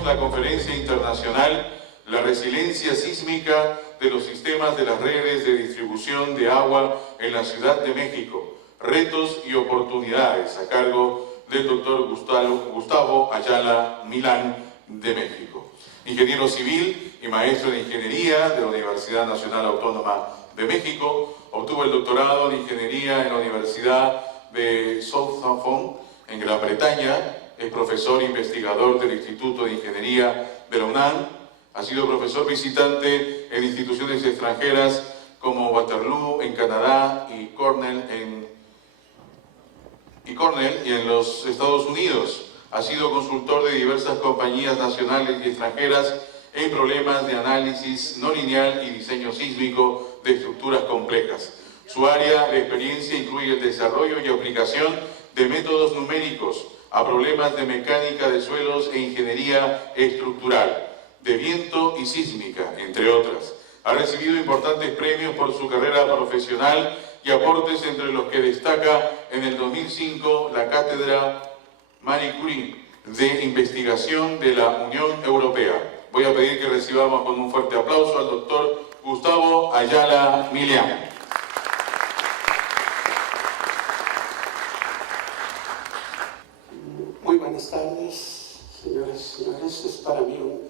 tenemos la conferencia internacional La resiliencia sísmica de los sistemas de las redes de distribución de agua en la Ciudad de México, retos y oportunidades, a cargo del doctor Gustavo Ayala Milán de México. Ingeniero civil y maestro de ingeniería de la Universidad Nacional Autónoma de México, obtuvo el doctorado en ingeniería en la Universidad de Southampton, en Gran Bretaña. Es profesor investigador del Instituto de Ingeniería de la UNAM. Ha sido profesor visitante en instituciones extranjeras como Waterloo en Canadá y Cornell y en los Estados Unidos. Ha sido consultor de diversas compañías nacionales y extranjeras en problemas de análisis no lineal y diseño sísmico de estructuras complejas. Su área de experiencia incluye el desarrollo y aplicación de métodos numéricos a problemas de mecánica de suelos e ingeniería estructural, de viento y sísmica, entre otras. Ha recibido importantes premios por su carrera profesional y aportes, entre los que destaca en el 2005 la Cátedra Marie Curie de Investigación de la Unión Europea. Voy a pedir que recibamos con un fuerte aplauso al doctor Gustavo Ayala Milán. Muy buenas tardes, señoras y señores. Es para mí un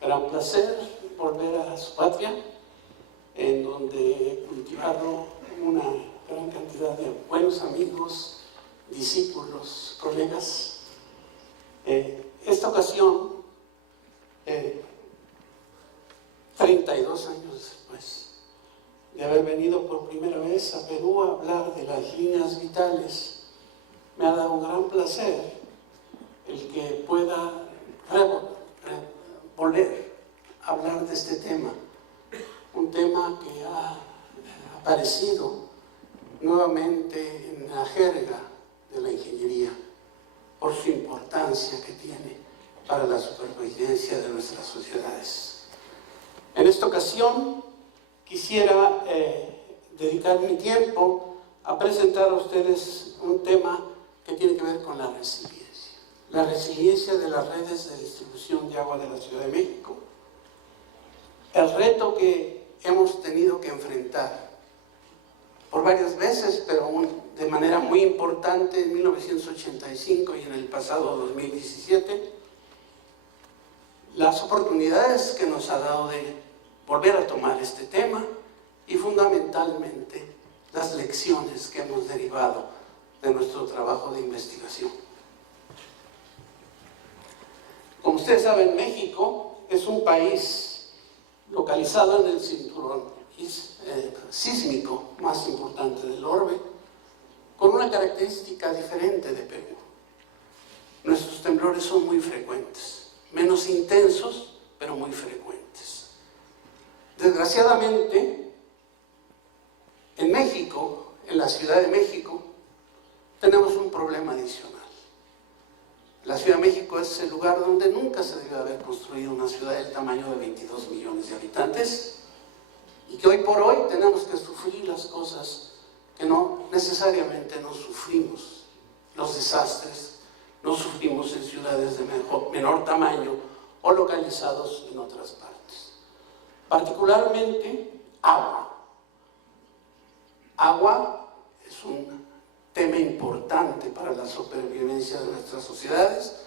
gran placer volver a su patria, en donde he cultivado una gran cantidad de buenos amigos, discípulos, colegas. Esta ocasión, 32 años después de haber venido por primera vez a Perú a hablar de las líneas vitales, me ha dado un gran placer el que pueda volver a hablar de este tema, un tema que ha aparecido nuevamente en la jerga de la ingeniería por su importancia que tiene para la supervivencia de nuestras sociedades. En esta ocasión quisiera dedicar mi tiempo a presentar a ustedes un tema que tiene que ver con la resiliencia de las redes de distribución de agua de la Ciudad de México, el reto que hemos tenido que enfrentar por varias veces, pero de manera muy importante en 1985 y en el pasado 2017, las oportunidades que nos ha dado de volver a tomar este tema y fundamentalmente las lecciones que hemos derivado de nuestro trabajo de investigación. Como ustedes saben, México es un país localizado en el cinturón sísmico más importante del orbe, con una característica diferente de Perú. Nuestros temblores son muy frecuentes, menos intensos, pero muy frecuentes. Desgraciadamente, en México, en la Ciudad de México, tenemos un problema adicional. La Ciudad de México es el lugar donde nunca se debió haber construido una ciudad del tamaño de 22 millones de habitantes, y que hoy por hoy tenemos que sufrir las cosas que no necesariamente nos sufrimos. Los desastres los sufrimos en ciudades de menor tamaño o localizados en otras partes. Particularmente agua. Agua es un tema importante para la supervivencia de nuestras sociedades.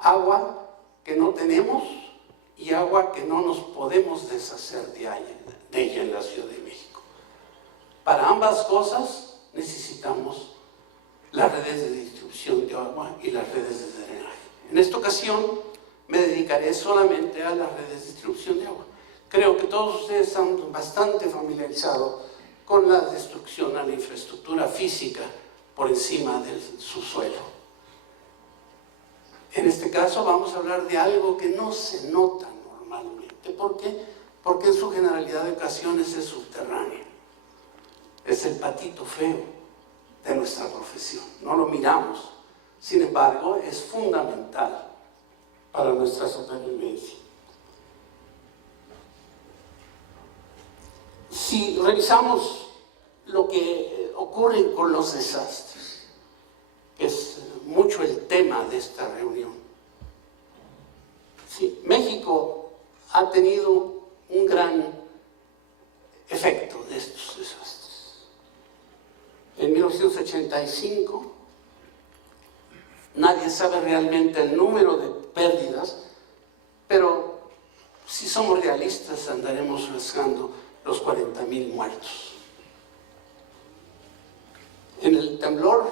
Agua que no tenemos y agua que no nos podemos deshacer de ella en la Ciudad de México. Para ambas cosas necesitamos las redes de distribución de agua y las redes de drenaje. En esta ocasión me dedicaré solamente a las redes de distribución de agua. Creo que todos ustedes están bastante familiarizados con la destrucción a la infraestructura física por encima del subsuelo. En este caso vamos a hablar de algo que no se nota normalmente. ¿Por qué? Porque en su generalidad de ocasiones es subterráneo. Es el patito feo de nuestra profesión. No lo miramos. Sin embargo, es fundamental para nuestra supervivencia. Si revisamos lo que ocurre con los desastres, que es mucho el tema de esta reunión, Sí, México ha tenido un gran efecto de estos desastres. En 1985, nadie sabe realmente el número de pérdidas, pero si somos realistas andaremos rasgando los 40,000 muertos. En el temblor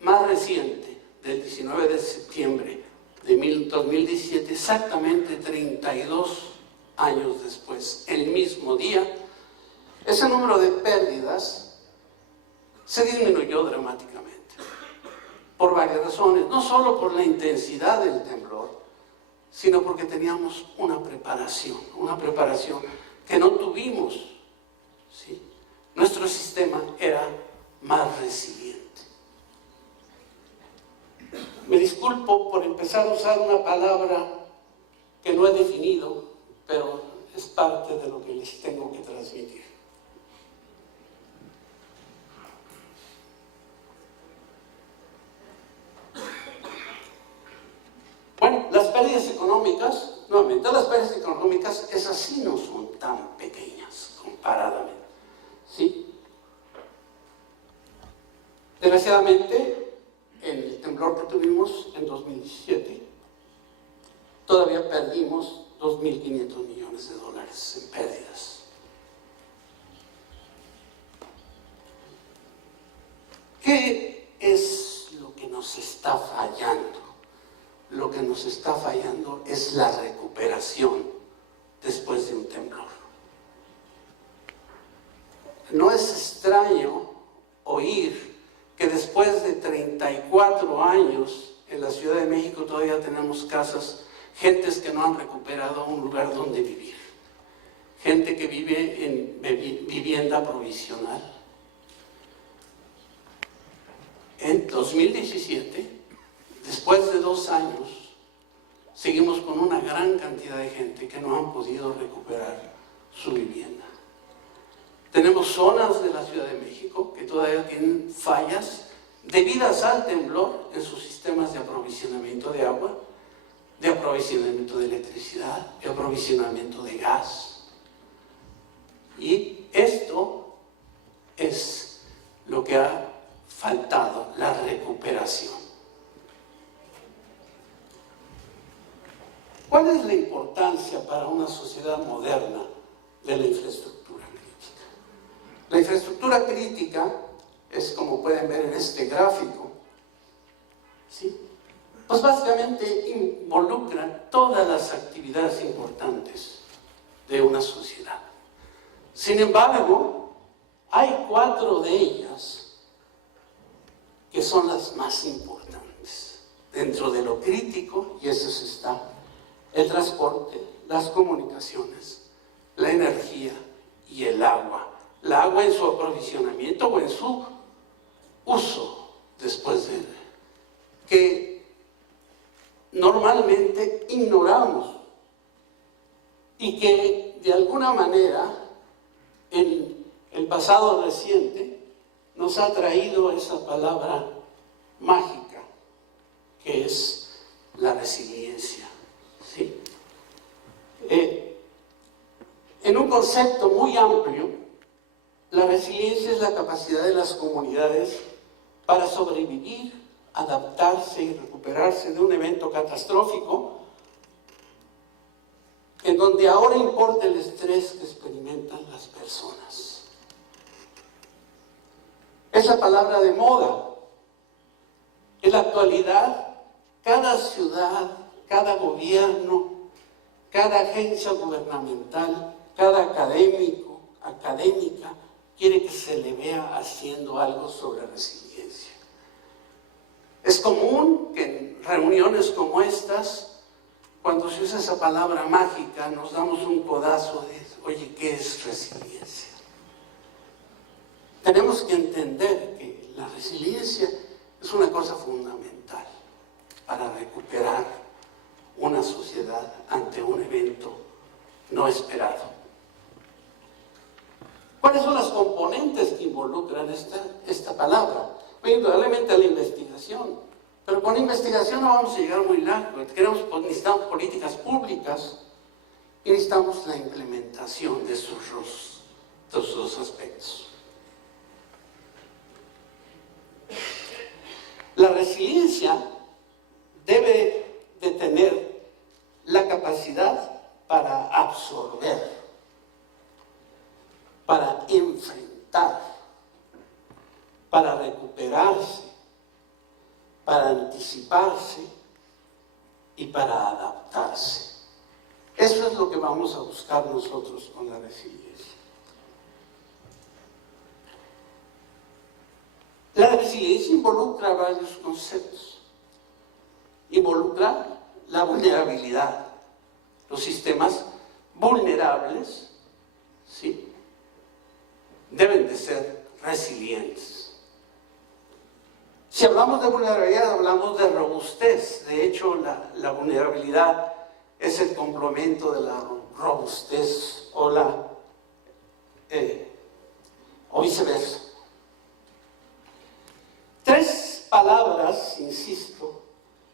más reciente, del 19 de septiembre de 2017, exactamente 32 años después, el mismo día, ese número de pérdidas se disminuyó dramáticamente, por varias razones, no solo por la intensidad del temblor, sino porque teníamos una preparación que no tuvimos, ¿sí? Nuestro sistema era más resiliente. Me disculpo por empezar a usar una palabra que no he definido, pero es parte de lo que les tengo que transmitir. Bueno, las pérdidas económicas, nuevamente, las pérdidas económicas, esas sí no son tan pequeñas comparadamente, ¿sí? Desgraciadamente, en el temblor que tuvimos en 2017, todavía perdimos 2.500 millones de dólares en pérdidas. ¿Qué es lo que nos está fallando? Lo que nos está fallando es la recuperación después de un temblor. No es extraño oír que después de 34 años en la Ciudad de México todavía tenemos casas, gentes que no han recuperado un lugar donde vivir, gente que vive en vivienda provisional. En 2017, después de 2 años, seguimos con una gran cantidad de gente que no han podido recuperar su vivienda. Tenemos zonas de la Ciudad de México que todavía tienen fallas debidas al temblor en sus sistemas de aprovisionamiento de agua, de aprovisionamiento de electricidad, de aprovisionamiento de gas. Y esto es lo que ha faltado, la recuperación. ¿Cuál es la importancia para una sociedad moderna de la infraestructura crítica? La infraestructura crítica es, como pueden ver en este gráfico, ¿sí? Pues básicamente involucra todas las actividades importantes de una sociedad. Sin embargo, hay 4 de ellas que son las más importantes dentro de lo crítico, y eso está el transporte, las comunicaciones, la energía y el agua. El agua en su aprovisionamiento o en su uso después de él, que normalmente ignoramos y que de alguna manera en el pasado reciente nos ha traído esa palabra mágica que es la resiliencia, ¿sí? En un concepto muy amplio, la resiliencia es la capacidad de las comunidades para sobrevivir, adaptarse y recuperarse de un evento catastrófico en donde ahora importa el estrés que experimentan las personas. Esa palabra de moda. En la actualidad, cada ciudad, cada gobierno, cada agencia gubernamental, cada académico, académica, quiere que se le vea haciendo algo sobre resiliencia. Es común que en reuniones como estas, cuando se usa esa palabra mágica, nos damos un codazo de, oye, ¿qué es resiliencia? Tenemos que entender que la resiliencia es una cosa fundamental para recuperar una sociedad ante un evento no esperado. ¿Cuáles son las componentes que involucran esta palabra? Indudablemente la investigación. Pero con investigación no vamos a llegar muy lejos. Necesitamos políticas públicas y necesitamos la implementación de esos dos aspectos. La resiliencia debe de tener la capacidad para absorber, para enfrentar, para recuperarse, para anticiparse y para adaptarse. Eso es lo que vamos a buscar nosotros con la resiliencia. La resiliencia involucra varios conceptos. Involucra la vulnerabilidad. Los sistemas vulnerables, ¿sí?, deben de ser resilientes. Si hablamos de vulnerabilidad, hablamos de robustez. De hecho, la vulnerabilidad es el complemento de la robustez o viceversa. 3 palabras, insisto,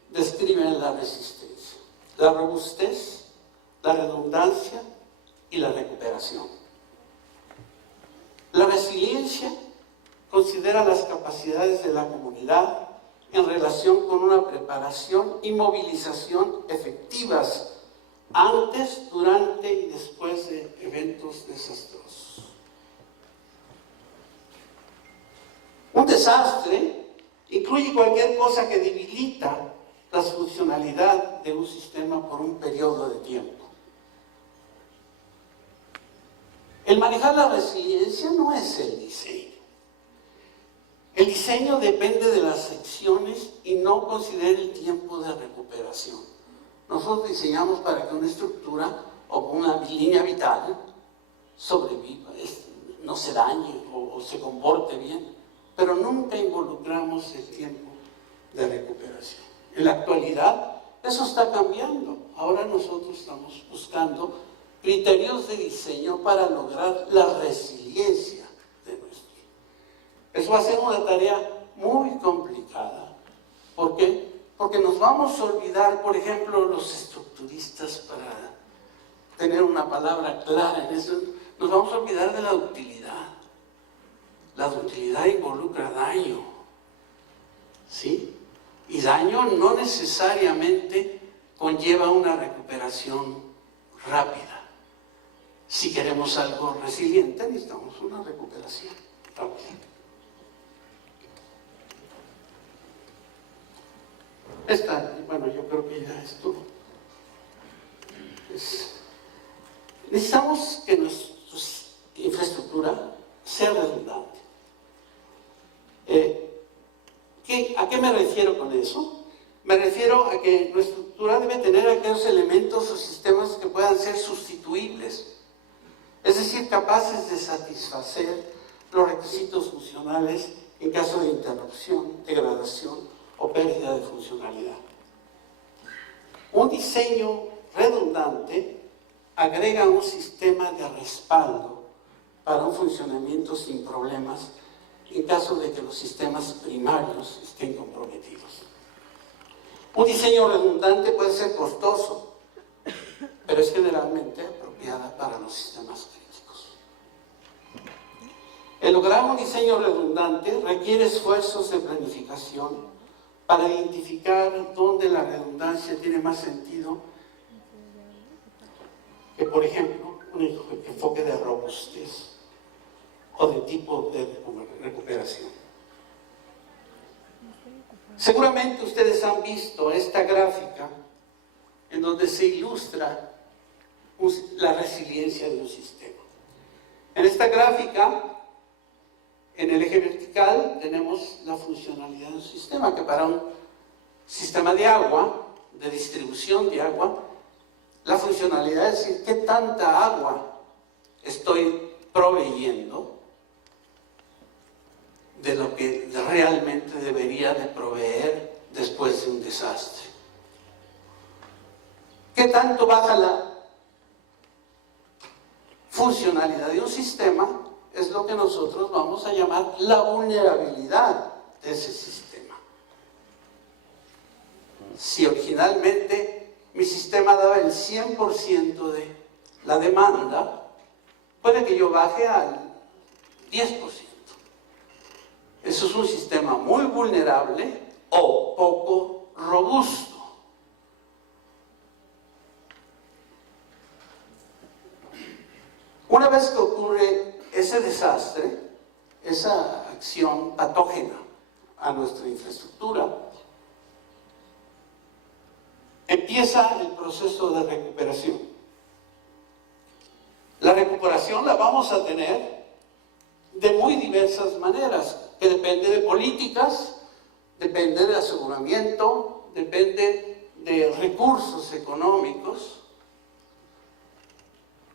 describen la resistencia: la robustez, la redundancia y la recuperación. La resiliencia considera las capacidades de la comunidad en relación con una preparación y movilización efectivas antes, durante y después de eventos desastrosos. Un desastre incluye cualquier cosa que debilita la funcionalidad de un sistema por un periodo de tiempo. El manejar la resiliencia no es el diseño. El diseño depende de las secciones y no considera el tiempo de recuperación. Nosotros diseñamos para que una estructura o una línea vital sobreviva, no se dañe o se comporte bien, pero nunca involucramos el tiempo de recuperación. En la actualidad eso está cambiando. Ahora nosotros estamos buscando criterios de diseño para lograr la resiliencia de nuestro. Eso va a ser una tarea muy complicada. ¿Por qué? Porque nos vamos a olvidar, por ejemplo, los estructuristas, para tener una palabra clara en eso, nos vamos a olvidar de la ductilidad. La ductilidad involucra daño, ¿sí? Y daño no necesariamente conlleva una recuperación rápida. Si queremos algo resiliente, necesitamos una recuperación rápida. Yo creo que ya esto necesitamos que nuestra infraestructura sea redundante. ¿A qué me refiero con eso? Me refiero a que nuestra estructura debe tener aquellos elementos o sistemas que puedan ser sustituibles, es decir, capaces de satisfacer los requisitos funcionales en caso de interrupción, degradación o pérdida de funcionalidad. Un diseño redundante agrega un sistema de respaldo para un funcionamiento sin problemas en caso de que los sistemas primarios estén comprometidos. Un diseño redundante puede ser costoso, pero es generalmente apropiada para los sistemas críticos. El lograr un diseño redundante requiere esfuerzos de planificación para identificar dónde la redundancia tiene más sentido que, por ejemplo, un enfoque de robustez o de tipo de recuperación. Seguramente ustedes han visto esta gráfica en donde se ilustra la resiliencia de un sistema. En esta gráfica, en el eje vertical, tenemos la funcionalidad de un sistema, que para un sistema de agua, de distribución de agua, la funcionalidad es decir, qué tanta agua estoy proveyendo de lo que realmente debería de proveer después de un desastre. ¿Qué tanto baja la funcionalidad de un sistema? Es lo que nosotros vamos a llamar la vulnerabilidad de ese sistema. Si originalmente mi sistema daba el 100% de la demanda, puede que yo baje al 10%. Eso es un sistema muy vulnerable o poco robusto. Una vez que ocurre ese desastre, esa acción patógena a nuestra infraestructura, empieza el proceso de recuperación. La recuperación la vamos a tener de muy diversas maneras, que depende de políticas, depende de aseguramiento, depende de recursos económicos,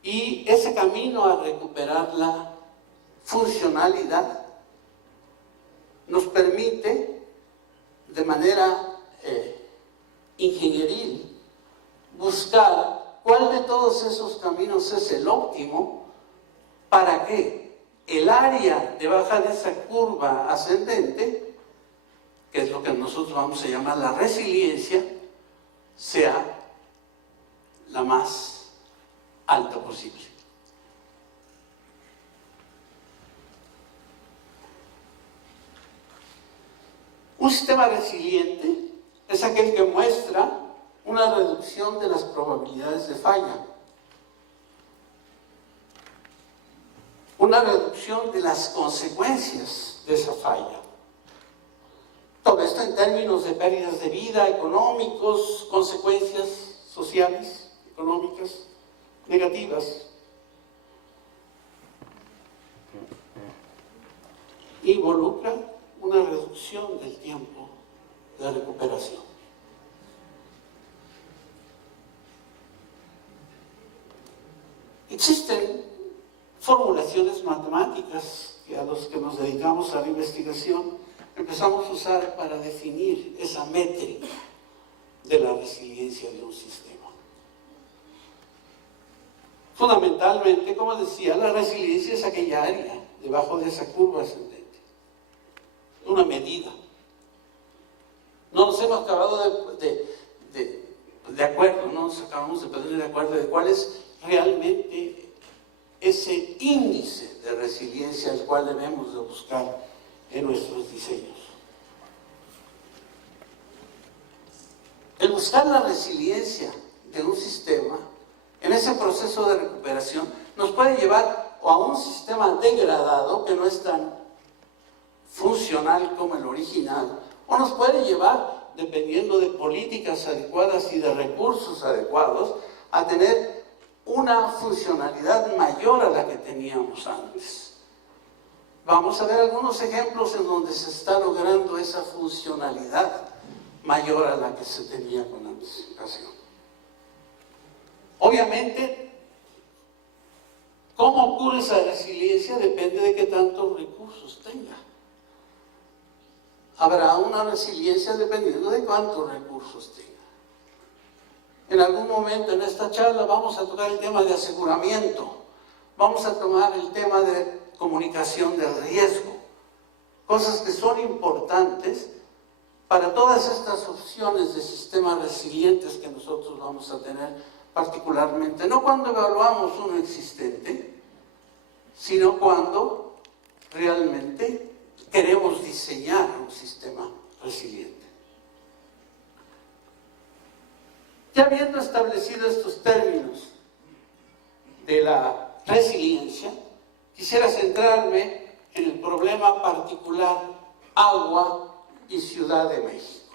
y ese camino a recuperar la funcionalidad nos permite de manera ingenieril buscar cuál de todos esos caminos es el óptimo para que el área debajo de esa curva ascendente, que es lo que nosotros vamos a llamar la resiliencia, sea la más alta posible. Un sistema resiliente es aquel que muestra una reducción de las probabilidades de falla, una reducción de las consecuencias de esa falla. Todo esto en términos de pérdidas de vida, económicos, consecuencias sociales, económicas, negativas. Involucra una reducción del tiempo de recuperación. Existen formulaciones matemáticas que a los que nos dedicamos a la investigación empezamos a usar para definir esa métrica de la resiliencia de un sistema. Fundamentalmente, como decía, la resiliencia es aquella área debajo de esa curva ascendente, una medida. No nos hemos acabado de acuerdo, no nos acabamos de poner de acuerdo de cuál es realmente ese índice de resiliencia al cual debemos de buscar en nuestros diseños. El buscar la resiliencia de un sistema en ese proceso de recuperación nos puede llevar o a un sistema degradado que no es tan funcional como el original, o nos puede llevar, dependiendo de políticas adecuadas y de recursos adecuados, a tener una funcionalidad mayor a la que teníamos antes. Vamos a ver algunos ejemplos en donde se está logrando esa funcionalidad mayor a la que se tenía con anticipación. Obviamente, cómo ocurre esa resiliencia depende de qué tantos recursos tenga. Habrá una resiliencia dependiendo de cuántos recursos tenga. En algún momento en esta charla vamos a tocar el tema de aseguramiento, vamos a tomar el tema de comunicación de riesgo, cosas que son importantes para todas estas opciones de sistemas resilientes que nosotros vamos a tener particularmente, no cuando evaluamos uno existente, sino cuando realmente queremos diseñar un sistema resiliente. Ya habiendo establecido estos términos de la resiliencia, quisiera centrarme en el problema particular agua y Ciudad de México.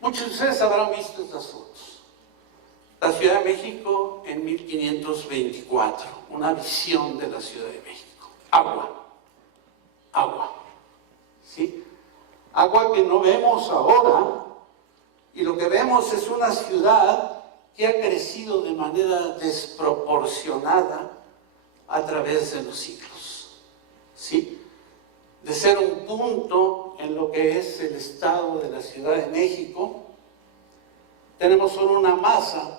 Muchos de ustedes habrán visto estas fotos. La Ciudad de México en 1524, una visión de la Ciudad de México. Agua, ¿sí? Agua que no vemos ahora, y lo que vemos es una ciudad que ha crecido de manera desproporcionada a través de los siglos, ¿sí? De ser un punto en lo que es el estado de la Ciudad de México, tenemos solo una masa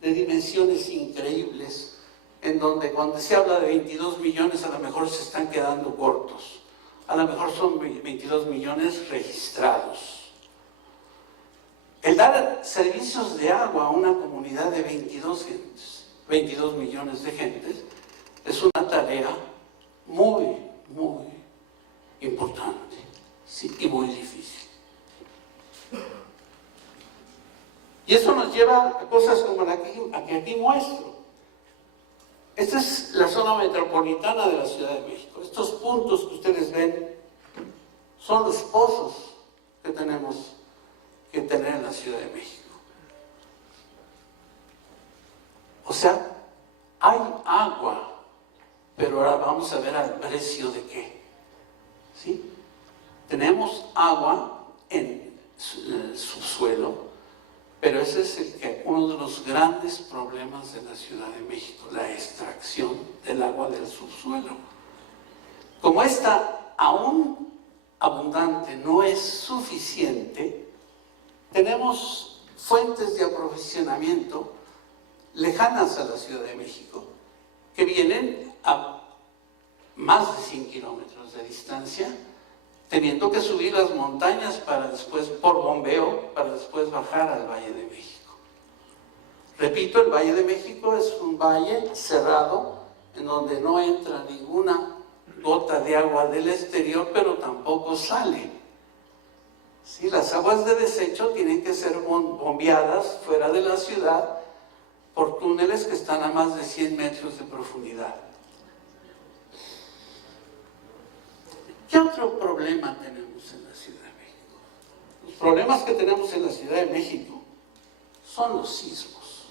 de dimensiones increíbles, en donde cuando se habla de 22 millones a lo mejor se están quedando cortos, a lo mejor son 22 millones registrados. dar servicios de agua a una comunidad de 22 millones de gentes es una tarea muy, muy importante, sí, y muy difícil. Y eso nos lleva a cosas como la que aquí muestro. Esta es la zona metropolitana de la Ciudad de México. Estos puntos que ustedes ven son los pozos que tenemos que tener en la Ciudad de México. O sea, hay agua, pero ahora vamos a ver al precio de qué. ¿Sí? Tenemos agua en el subsuelo, pero ese es uno de los grandes problemas de la Ciudad de México, la extracción del agua del subsuelo. Como esta aún abundante no es suficiente, tenemos fuentes de aprovisionamiento lejanas a la Ciudad de México, que vienen a más de 100 kilómetros de distancia, teniendo que subir las montañas para después, por bombeo, para después bajar al Valle de México. Repito, el Valle de México es un valle cerrado, en donde no entra ninguna gota de agua del exterior, pero tampoco sale. ¿Sí? Las aguas de desecho tienen que ser bombeadas fuera de la ciudad por túneles que están a más de 100 metros de profundidad. ¿Qué otro problema tenemos en la Ciudad de México? Los problemas que tenemos en la Ciudad de México son los sismos,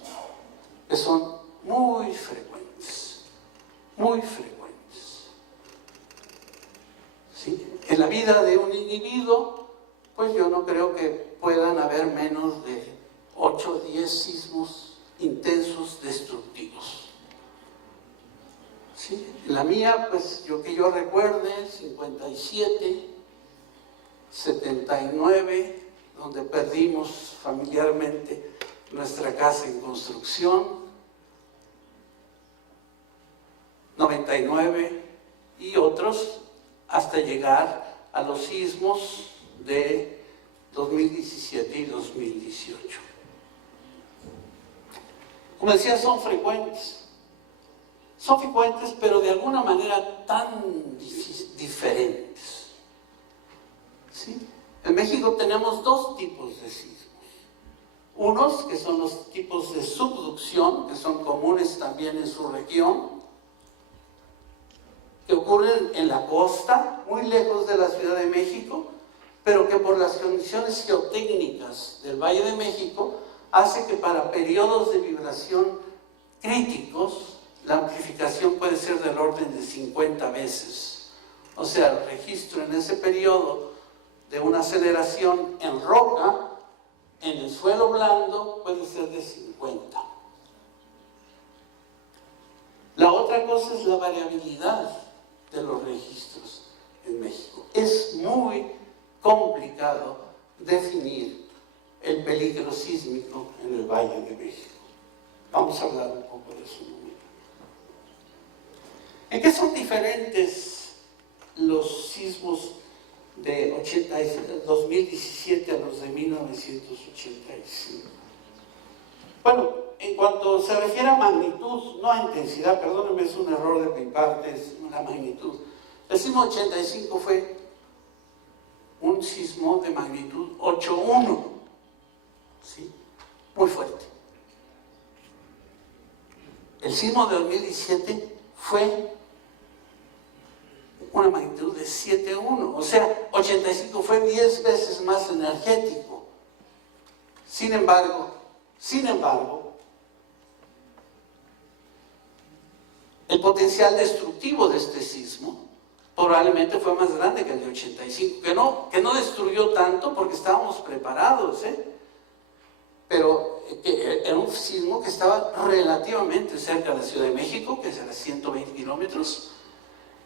que son muy frecuentes, muy frecuentes. ¿Sí? En la vida de un individuo, pues yo no creo que puedan haber menos de 8 o 10 sismos intensos, destructivos. ¿Sí? La mía, pues que yo recuerde, 57, 79, donde perdimos familiarmente nuestra casa en construcción, 99 y otros, hasta llegar a los sismos de 2017 y 2018. Como decía, son frecuentes. Son frecuentes, pero de alguna manera tan diferentes. ¿Sí? En México tenemos dos tipos de sismos. Unos que son los tipos de subducción, que son comunes también en su región, que ocurren en la costa, muy lejos de la Ciudad de México, pero que por las condiciones geotécnicas del Valle de México hace que para periodos de vibración críticos la amplificación puede ser del orden de 50 veces. O sea, el registro en ese periodo de una aceleración en roca, en el suelo blando, puede ser de 50. La otra cosa es la variabilidad de los registros en México. Es muy complicado definir el peligro sísmico en el Valle de México. Vamos a hablar un poco de eso. ¿En qué son diferentes los sismos de 2017 a los de 1985? Bueno, en cuanto se refiere a magnitud, no a intensidad, perdónenme, es un error de mi parte, es una magnitud. El sismo 85 fue un sismo de magnitud 8.1, ¿sí? Muy fuerte. El sismo de 2017 fue una magnitud de 7.1, o sea, 85 fue 10 veces más energético. Sin embargo, el potencial destructivo de este sismo probablemente fue más grande que el de 85, que no destruyó tanto porque estábamos preparados, pero era un sismo que estaba relativamente cerca de la Ciudad de México, que es a 120 kilómetros.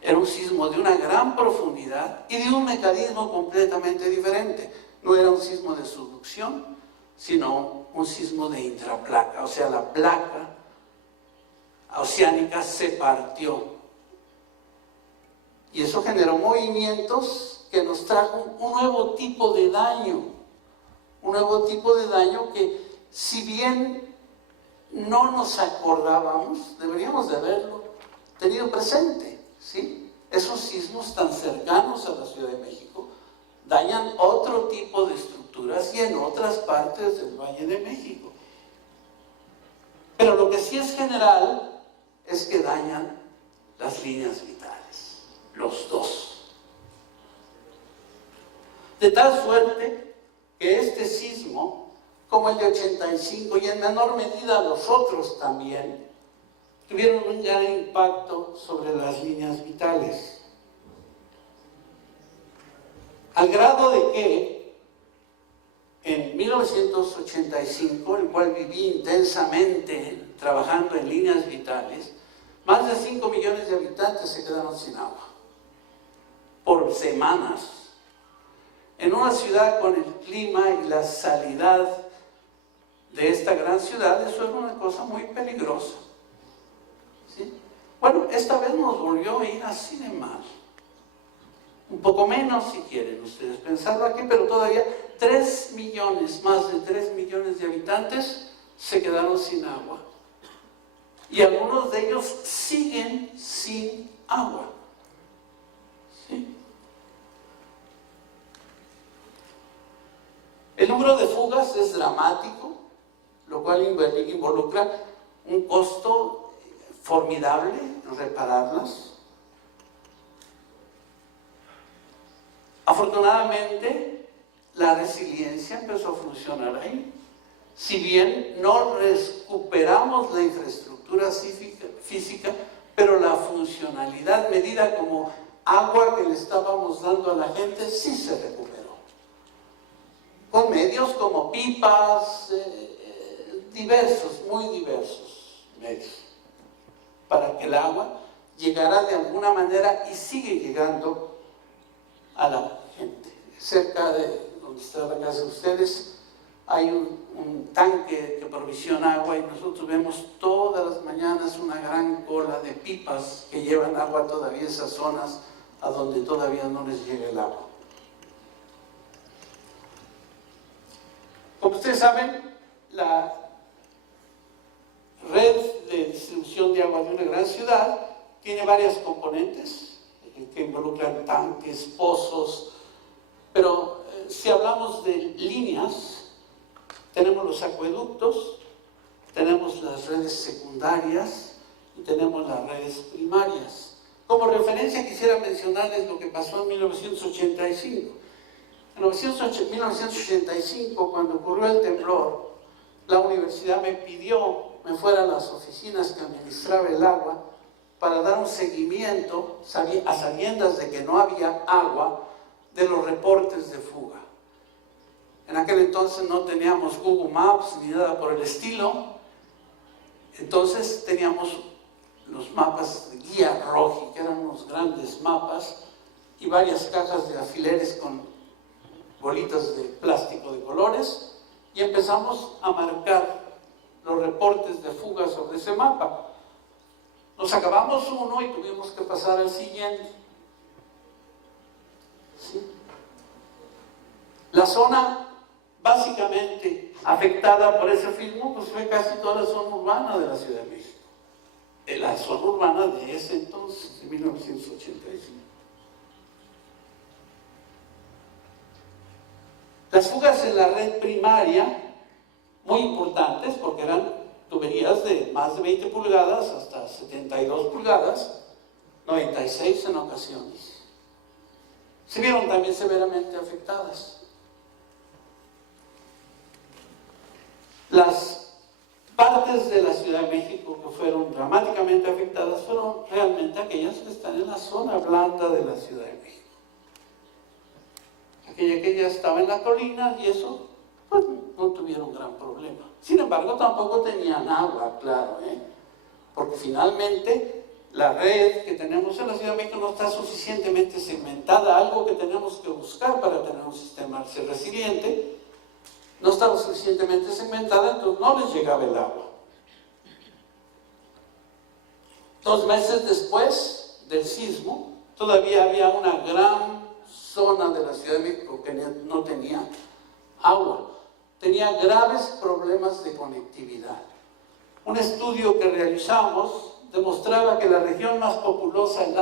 Era un sismo de una gran profundidad y de un mecanismo completamente diferente. No era un sismo de subducción, sino un sismo de intraplaca, o sea, la placa oceánica se partió. Y eso generó movimientos que nos trajo un nuevo tipo de daño. un nuevo tipo de daño que, si bien no nos acordábamos, deberíamos de haberlo tenido presente, ¿sí? Esos sismos tan cercanos a la Ciudad de México dañan otro tipo de estructuras y en otras partes del Valle de México. Pero lo que sí es general es que dañan las líneas vitales, los dos. De tal suerte que este sismo, como el de 85 y en menor medida los otros también, tuvieron un gran impacto sobre las líneas vitales. Al grado de que en 1985, el cual viví intensamente trabajando en líneas vitales, más de 5 millones de habitantes se quedaron sin agua por semanas. En una ciudad con el clima y la salidad de esta gran ciudad, eso era una cosa muy peligrosa, ¿sí? Bueno, esta vez nos volvió a ir así de mal. Un poco menos si quieren ustedes pensarlo aquí, pero todavía 3 millones, más de 3 millones de habitantes se quedaron sin agua. Y algunos de ellos siguen sin agua, ¿sí? El número de fugas es dramático, lo cual involucra un costo formidable en repararlas. Afortunadamente, la resiliencia empezó a funcionar ahí. Si bien no recuperamos la infraestructura física, pero la funcionalidad medida como agua que le estábamos dando a la gente sí se recuperó. Con medios como pipas, diversos, muy diversos medios, para que el agua llegara de alguna manera y sigue llegando a la gente. Cerca de donde está la casa de ustedes hay un tanque que provisiona agua y nosotros vemos todas las mañanas una gran cola de pipas que llevan agua todavía a esas zonas a donde todavía no les llega el agua. Como ustedes saben, la red de distribución de agua de una gran ciudad tiene varias componentes que involucran tanques, pozos, pero si hablamos de líneas, tenemos los acueductos, tenemos las redes secundarias y tenemos las redes primarias. Como referencia quisiera mencionarles lo que pasó en 1985. En 1985, cuando ocurrió el temblor, la universidad me pidió me fuera a las oficinas que administraba el agua para dar un seguimiento a sabiendas de que no había agua de los reportes de fuga. En aquel entonces no teníamos Google Maps ni nada por el estilo, entonces teníamos los mapas de guía Roji, que eran unos grandes mapas, y varias cajas de alfileres con bolitas de plástico de colores, y empezamos a marcar los reportes de fuga sobre ese mapa. Nos acabamos uno y tuvimos que pasar al siguiente. ¿Sí? La zona básicamente afectada por ese sismo pues fue casi toda la zona urbana de la Ciudad de México. La zona urbana de ese entonces, de 1985. Las fugas en la red primaria, muy importantes porque eran tuberías de más de 20 pulgadas hasta 72 pulgadas, 96 en ocasiones. Se vieron también severamente afectadas. Las partes de la Ciudad de México que fueron dramáticamente afectadas fueron realmente aquellas que están en la zona blanda de la Ciudad de México. Aquella que ya estaba en la colina y eso, pues no tuvieron gran problema. Sin embargo, tampoco tenían agua, claro, porque finalmente la red que tenemos en la Ciudad de México no está suficientemente segmentada, algo que tenemos que buscar para tener un sistema resiliente. No estaba suficientemente segmentada, entonces no les llegaba el agua. 2 meses después del sismo, todavía había una gran zona de la Ciudad de México que no tenía agua. tenía graves problemas de conectividad. Un estudio que realizamos demostraba que la región más populosa en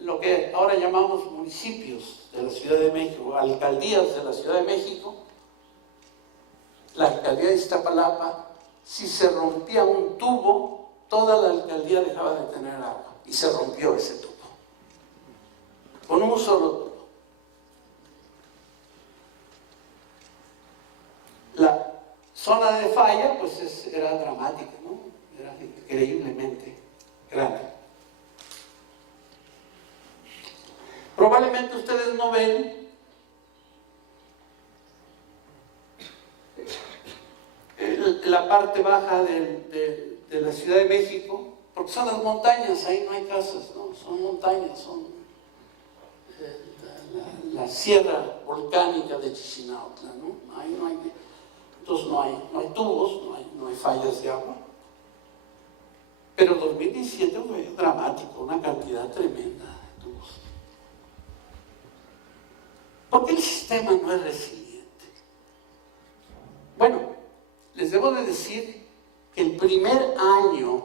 lo que ahora llamamos municipios de la Ciudad de México, alcaldías de la Ciudad de México, la alcaldía de Iztapalapa, si se rompía un tubo, toda la alcaldía dejaba de tener agua, y se rompió ese tubo, con un solo tubo. La zona de falla, pues era dramática, ¿no? Era increíblemente grande. Probablemente ustedes no ven la parte baja de la Ciudad de México, porque son las montañas, ahí no hay casas, ¿no? Son montañas, son la sierra volcánica de Chichinautla, ¿no? Ahí no hay, entonces no hay tubos, no hay fallas de agua. Pero 2017 fue dramático, una cantidad tremenda de tubos. ¿Por qué el sistema no es resiliente? Bueno, les debo de decir que el primer año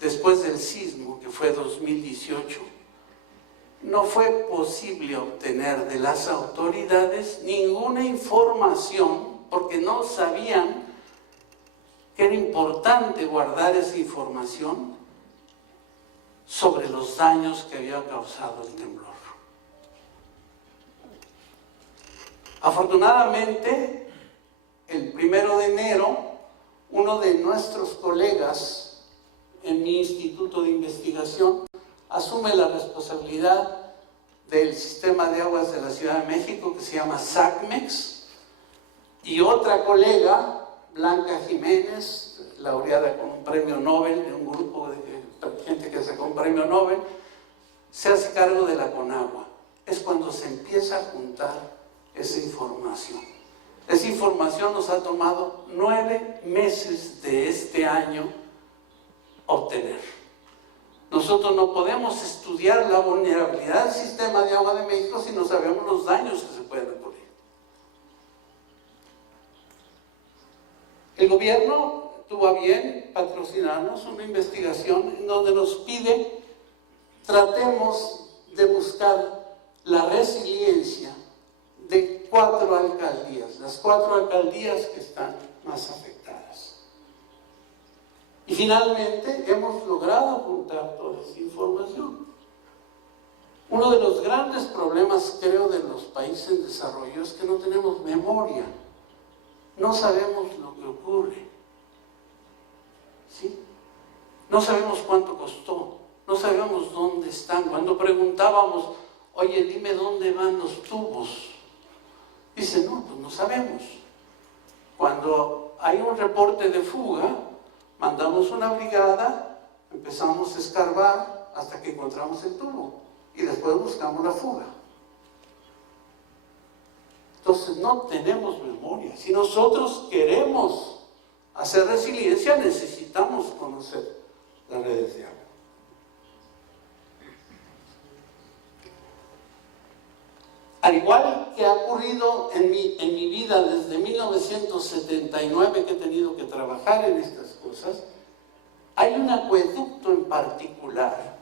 después del sismo, que fue 2018, no fue posible obtener de las autoridades ninguna información porque no sabían que era importante guardar esa información sobre los daños que había causado el temblor. Afortunadamente, el 1 de enero, uno de nuestros colegas en mi instituto de investigación asume la responsabilidad del sistema de aguas de la Ciudad de México, que se llama SACMEX, y otra colega, Blanca Jiménez, laureada con un premio Nobel, de un grupo de gente que sacó un premio Nobel, se hace cargo de la CONAGUA. Es cuando se empieza a juntar esa información. Esa información nos ha tomado 9 meses de este año obtener. Nosotros no podemos estudiar la vulnerabilidad del sistema de agua de México si no sabemos los daños que se pueden ocurrir. El gobierno tuvo a bien patrocinarnos una investigación en donde nos pide tratemos de buscar la resiliencia de 4 alcaldías, las 4 alcaldías que están más afectadas. Y finalmente hemos logrado juntar toda esa información. Uno de los grandes problemas, creo, de los países en desarrollo es que no tenemos memoria. No sabemos lo que ocurre. ¿Sí? No sabemos cuánto costó. No sabemos dónde están. Cuando preguntábamos, oye, dime dónde van los tubos. Dicen, no, pues no sabemos. Cuando hay un reporte de fuga, mandamos una brigada, empezamos a escarbar hasta que encontramos el tubo y después buscamos la fuga. Entonces no tenemos memoria. Si nosotros queremos hacer resiliencia, necesitamos conocer las redes de agua. Al igual que ha ocurrido en mi vida desde 1979 que he tenido que trabajar en estas cosas, hay un acueducto en particular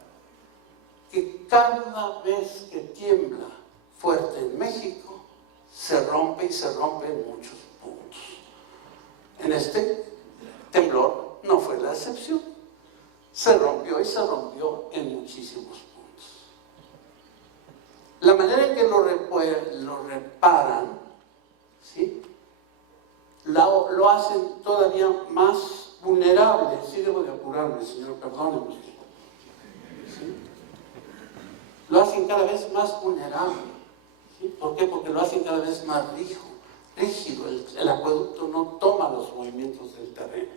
que cada vez que tiembla fuerte en México, se rompe y se rompe en muchos puntos. En este temblor no fue la excepción. Se rompió y se rompió en muchísimos puntos. La manera en que lo reparan, ¿sí?, lo hacen todavía más vulnerable. Sí, debo de apurarme, señor, perdóneme. ¿Sí? Lo hacen cada vez más vulnerable. ¿Sí? ¿Por qué? Porque lo hacen cada vez más rígido. El acueducto no toma los movimientos del terreno.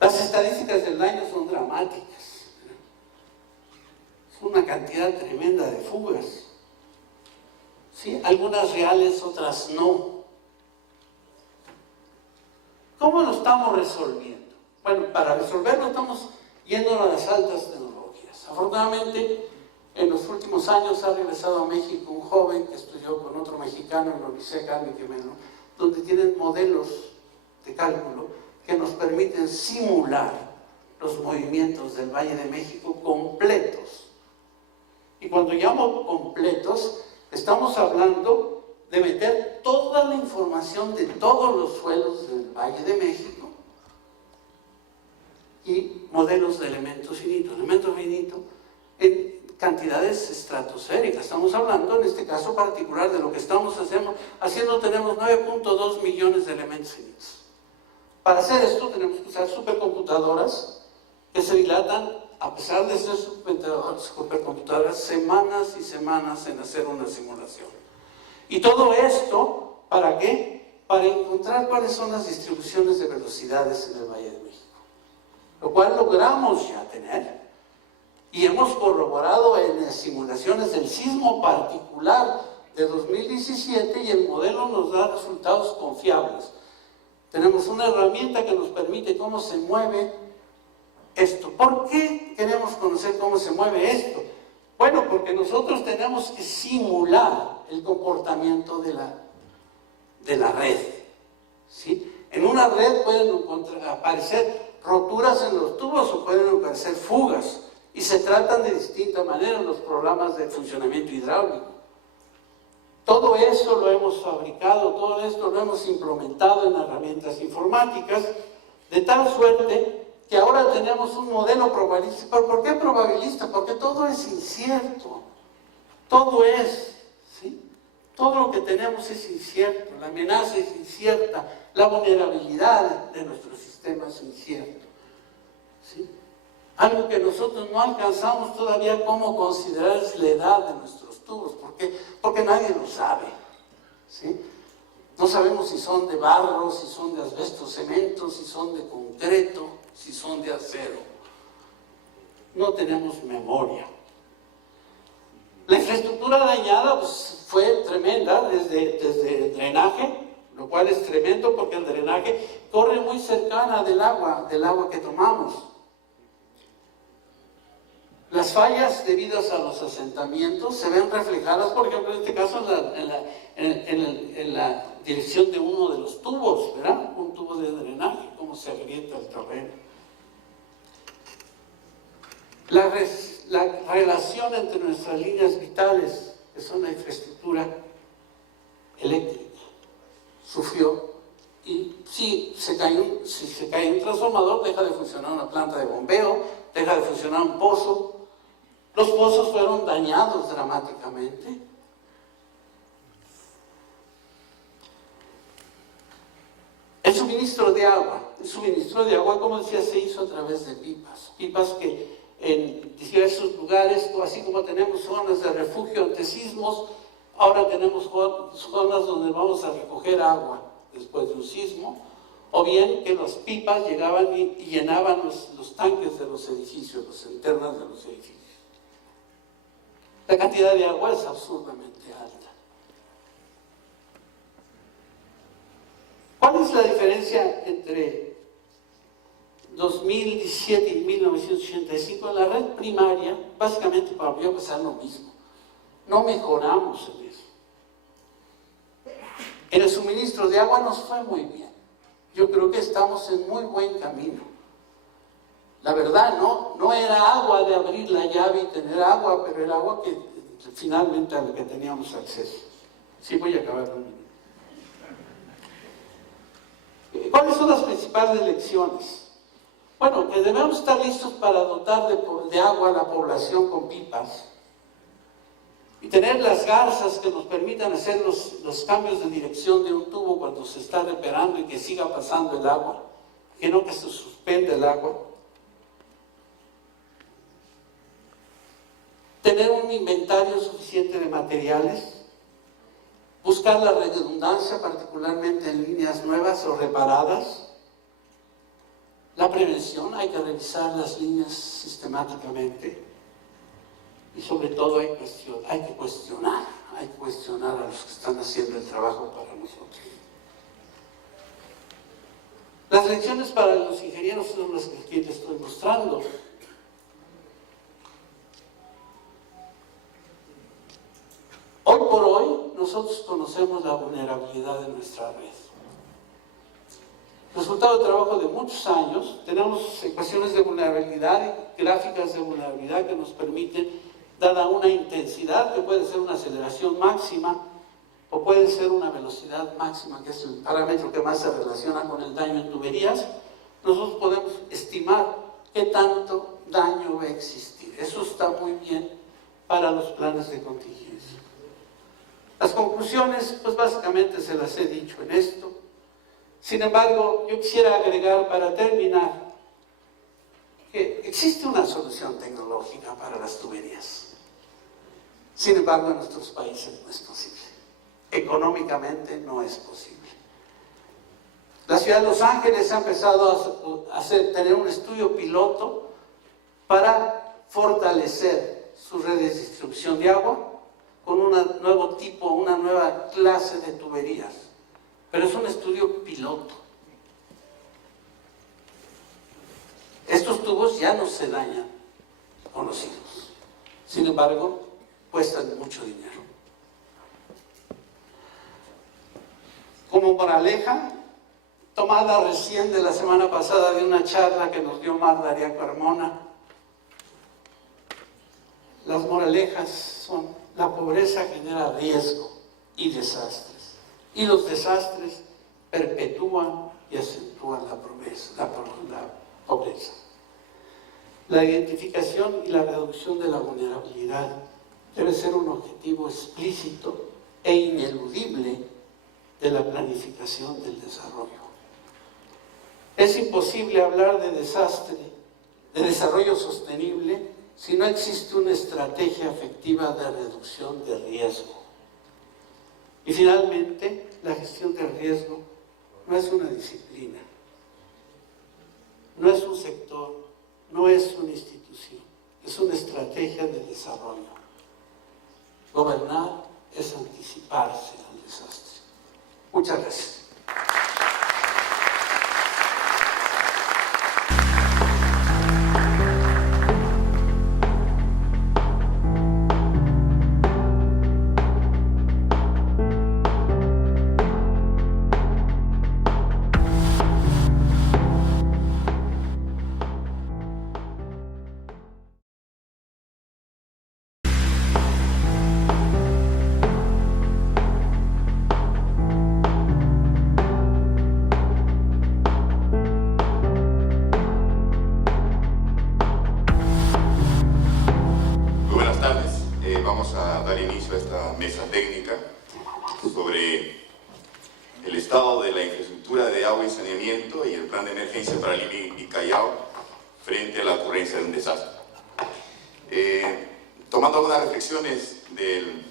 Las estadísticas del daño son dramáticas. Es una cantidad tremenda de fugas. ¿Sí? Algunas reales, otras no. ¿Cómo lo estamos resolviendo? Bueno, para resolverlo estamos yendo a las altas tecnologías. Afortunadamente, En los últimos años ha regresado a México un joven que estudió con otro mexicano en la Universidad Carmen Quimeno, donde tienen modelos de cálculo que nos permiten simular los movimientos del Valle de México completos. Y cuando llamo completos, estamos hablando de meter toda la información de todos los suelos del Valle de México y modelos de elementos finitos. Elementos finitos en cantidades estratosféricas. Estamos hablando, en este caso particular, de lo que estamos haciendo tenemos 9.2 millones de elementos finitos. Para hacer esto tenemos que usar supercomputadoras que se dilatan, a pesar de ser supercomputadoras, semanas y semanas en hacer una simulación. Y todo esto, ¿para qué? Para encontrar cuáles son las distribuciones de velocidades en el Valle de México. Lo cual logramos ya tener. Y hemos corroborado en las simulaciones del sismo particular de 2017 y el modelo nos da resultados confiables. Tenemos una herramienta que nos permite cómo se mueve esto. ¿Por qué queremos conocer cómo se mueve esto? Bueno, porque nosotros tenemos que simular el comportamiento de la red, ¿sí? En una red pueden aparecer roturas en los tubos o pueden aparecer fugas, y se tratan de distinta manera en los programas de funcionamiento hidráulico. Todo eso lo hemos fabricado, todo esto lo hemos implementado en herramientas informáticas, de tal suerte que ahora tenemos un modelo probabilístico. ¿Por qué probabilista? Porque todo es incierto, todo es, ¿sí? Todo lo que tenemos es incierto, la amenaza es incierta, la vulnerabilidad de nuestro sistema es incierto, ¿sí? Algo que nosotros no alcanzamos todavía cómo considerar es la edad de nuestros tubos. ¿Por qué? Porque nadie lo sabe, ¿sí? No sabemos si son de barro, si son de asbesto cemento, si son de concreto, si son de acero. No tenemos memoria. La infraestructura dañada pues, fue tremenda desde el drenaje, lo cual es tremendo porque el drenaje corre muy cercana del agua que tomamos. Las fallas debidas a los asentamientos se ven reflejadas, por ejemplo, en este caso, en la dirección de uno de los tubos, ¿verdad? Un tubo de drenaje, cómo se agrieta el terreno. La relación entre nuestras líneas vitales, que son la infraestructura eléctrica, sufrió. Y si se cae un transformador, deja de funcionar una planta de bombeo, deja de funcionar un pozo. Los pozos fueron dañados dramáticamente. El suministro de agua, como decía, se hizo a través de pipas que en diversos lugares, así como tenemos zonas de refugio ante sismos, ahora tenemos zonas donde vamos a recoger agua después de un sismo, o bien que las pipas llegaban y llenaban los tanques de los edificios, las internas de los edificios. La cantidad de agua es absurdamente alta. ¿Cuál es la diferencia entre 2017 y 1985? En la red primaria, básicamente volvió a pasar lo mismo. No mejoramos en eso. En el suministro de agua nos fue muy bien. Yo creo que estamos en muy buen camino. La verdad, no era agua de abrir la llave y tener agua, pero era agua que finalmente a la que teníamos acceso. Sí, voy a acabar un minuto. ¿Cuáles son las principales lecciones? Bueno, que debemos estar listos para dotar de agua a la población con pipas y tener las garzas que nos permitan hacer los cambios de dirección de un tubo cuando se está reparando y que siga pasando el agua, que no que se suspenda el agua. Tener un inventario suficiente de materiales, buscar la redundancia, particularmente en líneas nuevas o reparadas. La prevención, hay que revisar las líneas sistemáticamente. Y sobre todo hay que cuestionar a los que están haciendo el trabajo para nosotros. Las lecciones para los ingenieros son las que aquí les estoy mostrando. conocemos la vulnerabilidad de nuestra red. Resultado de trabajo de muchos años, tenemos ecuaciones de vulnerabilidad y gráficas de vulnerabilidad que nos permiten, dada una intensidad que puede ser una aceleración máxima o puede ser una velocidad máxima, que es el parámetro que más se relaciona con el daño en tuberías, nosotros podemos estimar qué tanto daño va a existir. Eso está muy bien para los planes de contingencia. Las conclusiones, pues básicamente se las he dicho en esto. Sin embargo, yo quisiera agregar para terminar que existe una solución tecnológica para las tuberías. Sin embargo, en nuestros países no es posible. Económicamente no es posible. La ciudad de Los Ángeles ha empezado a tener un estudio piloto para fortalecer sus redes de distribución de agua con un nuevo tipo, una nueva clase de tuberías. Pero es un estudio piloto. Estos tubos ya no se dañan con los hijos. Sin embargo, cuestan mucho dinero. Como moraleja, tomada recién de la semana pasada de una charla que nos dio Magda Arias Carmona, las moralejas son: la pobreza genera riesgo y desastres. Y los desastres perpetúan y acentúan la pobreza. La identificación y la reducción de la vulnerabilidad debe ser un objetivo explícito e ineludible de la planificación del desarrollo. Es imposible hablar de desarrollo sostenible, si no existe una estrategia efectiva de reducción de riesgo. Y finalmente, la gestión del riesgo no es una disciplina, no es un sector, no es una institución, es una estrategia de desarrollo. Gobernar es anticiparse al desastre. Muchas gracias. Vamos a dar inicio a esta mesa técnica sobre el estado de la infraestructura de agua y saneamiento y el plan de emergencia para Lima y Callao frente a la ocurrencia de un desastre. Tomando algunas reflexiones del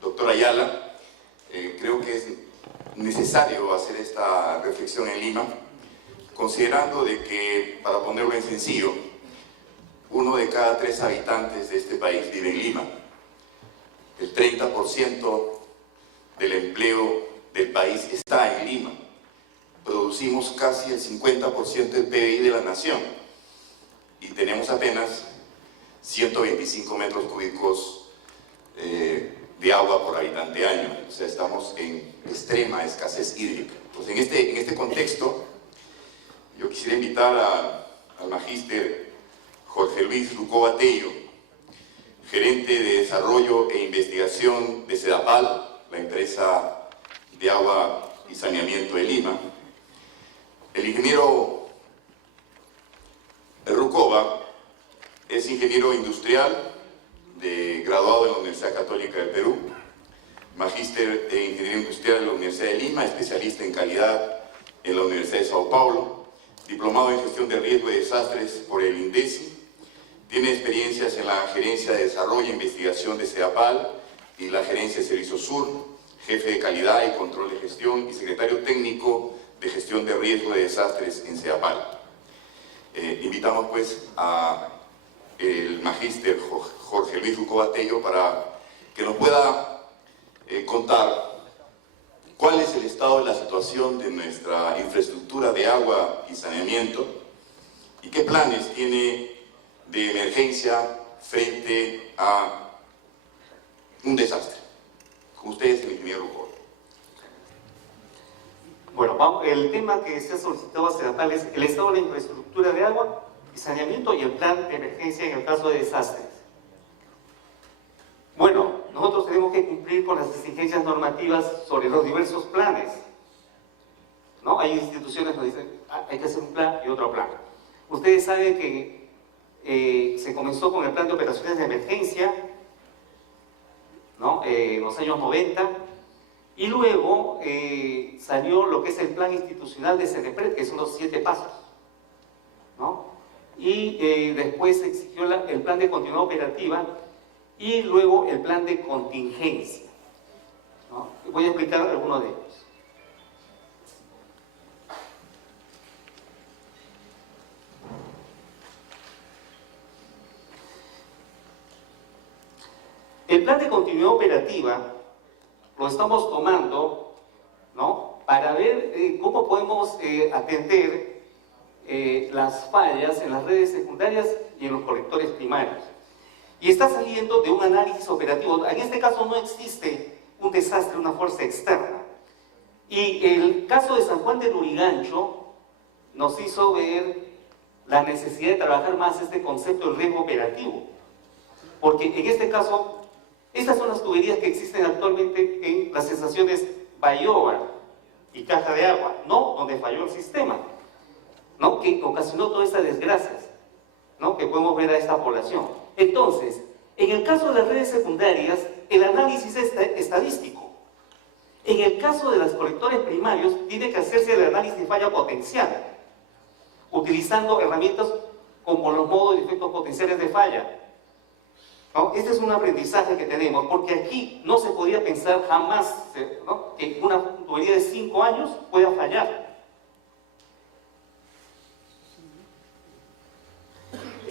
doctor Ayala, creo que es necesario hacer esta reflexión en Lima, considerando de que, para ponerlo en sencillo, 1 de cada 3 habitantes de este país vive en Lima. El 30% del empleo del país está en Lima. Producimos casi el 50% del PBI de la nación y tenemos apenas 125 metros cúbicos de agua por habitante año. O sea, estamos en extrema escasez hídrica. Pues en este contexto, yo quisiera invitar al magíster Jorge Luis Rucoba Tello, gerente de Desarrollo e Investigación de Sedapal, la empresa de agua y saneamiento de Lima. El ingeniero Rucoba es ingeniero industrial, graduado en la Universidad Católica del Perú, magíster en Ingeniería Industrial en la Universidad de Lima, especialista en calidad en la Universidad de Sao Paulo, diplomado en Gestión de Riesgo y Desastres por el INDECI. Tiene experiencias en la Gerencia de Desarrollo e Investigación de Sedapal y la Gerencia de Servicios Sur, jefe de Calidad y Control de Gestión y secretario técnico de Gestión de Riesgo de Desastres en Sedapal. Invitamos pues al magíster Jorge Luis Rucoba Tello para que nos pueda contar cuál es el estado de la situación de nuestra infraestructura de agua y saneamiento y qué planes tiene de emergencia frente a un desastre. Con ustedes, el ingeniero Rucoba. Bueno, el tema que se ha solicitado a Sedapal es el estado de la infraestructura de agua y saneamiento y el plan de emergencia en el caso de desastres. Bueno, nosotros tenemos que cumplir con las exigencias normativas sobre los diversos planes, ¿no? Hay instituciones que nos dicen, hay que hacer un plan y otro plan. Ustedes saben que se comenzó con el plan de operaciones de emergencia, ¿no? En los años 90, y luego salió lo que es el plan institucional de CENEPRED, que son los 7 pasos, ¿no? Y después se exigió el plan de continuidad operativa y luego el plan de contingencia, ¿no? Voy a explicar algunos de ellos. El plan de continuidad operativa lo estamos tomando, ¿no?, para ver cómo podemos atender las fallas en las redes secundarias y en los colectores primarios. Y está saliendo de un análisis operativo. En este caso no existe un desastre, una fuerza externa. Y el caso de San Juan de Lurigancho nos hizo ver la necesidad de trabajar más este concepto del riesgo operativo. Porque en este caso, estas son las tuberías que existen actualmente en las estaciones Bayoba y Caja de Agua, no donde falló el sistema, ¿no?, que ocasionó todas estas desgracias, ¿no?, que podemos ver a esta población. Entonces, en el caso de las redes secundarias, el análisis es estadístico. En el caso de los colectores primarios, tiene que hacerse el análisis de falla potencial, utilizando herramientas como los modos de efectos potenciales de falla, ¿no? Este es un aprendizaje que tenemos, porque aquí no se podía pensar jamás, ¿no?, que una tubería de 5 años pueda fallar.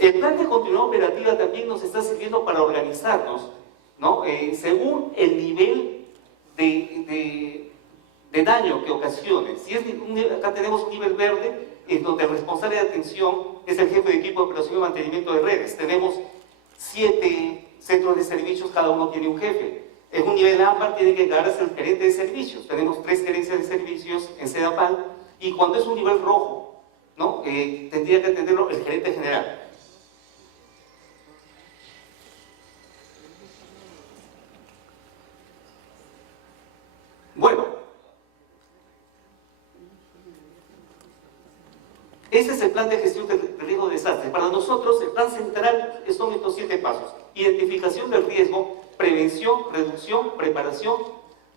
El plan de continuidad operativa también nos está sirviendo para organizarnos, ¿no?, según el nivel de daño que ocasione. Si es acá tenemos un nivel verde, en donde el responsable de atención es el jefe de equipo de operación y mantenimiento de redes. Tenemos 7 centros de servicios, cada uno tiene un jefe. En un nivel ámbar tiene que encargarse el gerente de servicios. Tenemos 3 gerencias de servicios en Sedapal, y cuando es un nivel rojo, ¿no?, tendría que atenderlo el gerente general. Bueno, este es el plan de gestión de riesgo de desastres. Para nosotros, el plan central son estos 7 pasos: identificación del riesgo, prevención, reducción, preparación,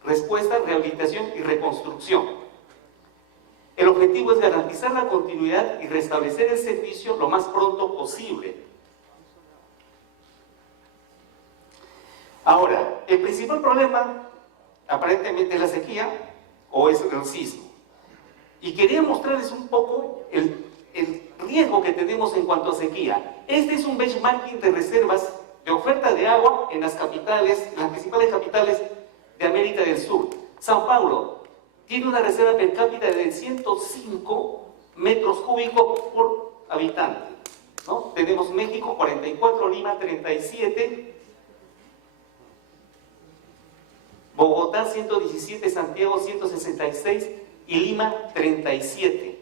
respuesta, rehabilitación y reconstrucción. El objetivo es garantizar la continuidad y restablecer el servicio lo más pronto posible. Ahora, el principal problema aparentemente es la sequía o es el sismo. Y quería mostrarles un poco el riesgo que tenemos en cuanto a sequía. Este es un benchmarking de reservas de oferta de agua en las capitales, en las principales capitales de América del Sur. Sao Paulo tiene una reserva per cápita de 105 metros cúbicos por habitante, ¿no? Tenemos México 44, Lima 37, Bogotá 117, Santiago 166 y Lima 37.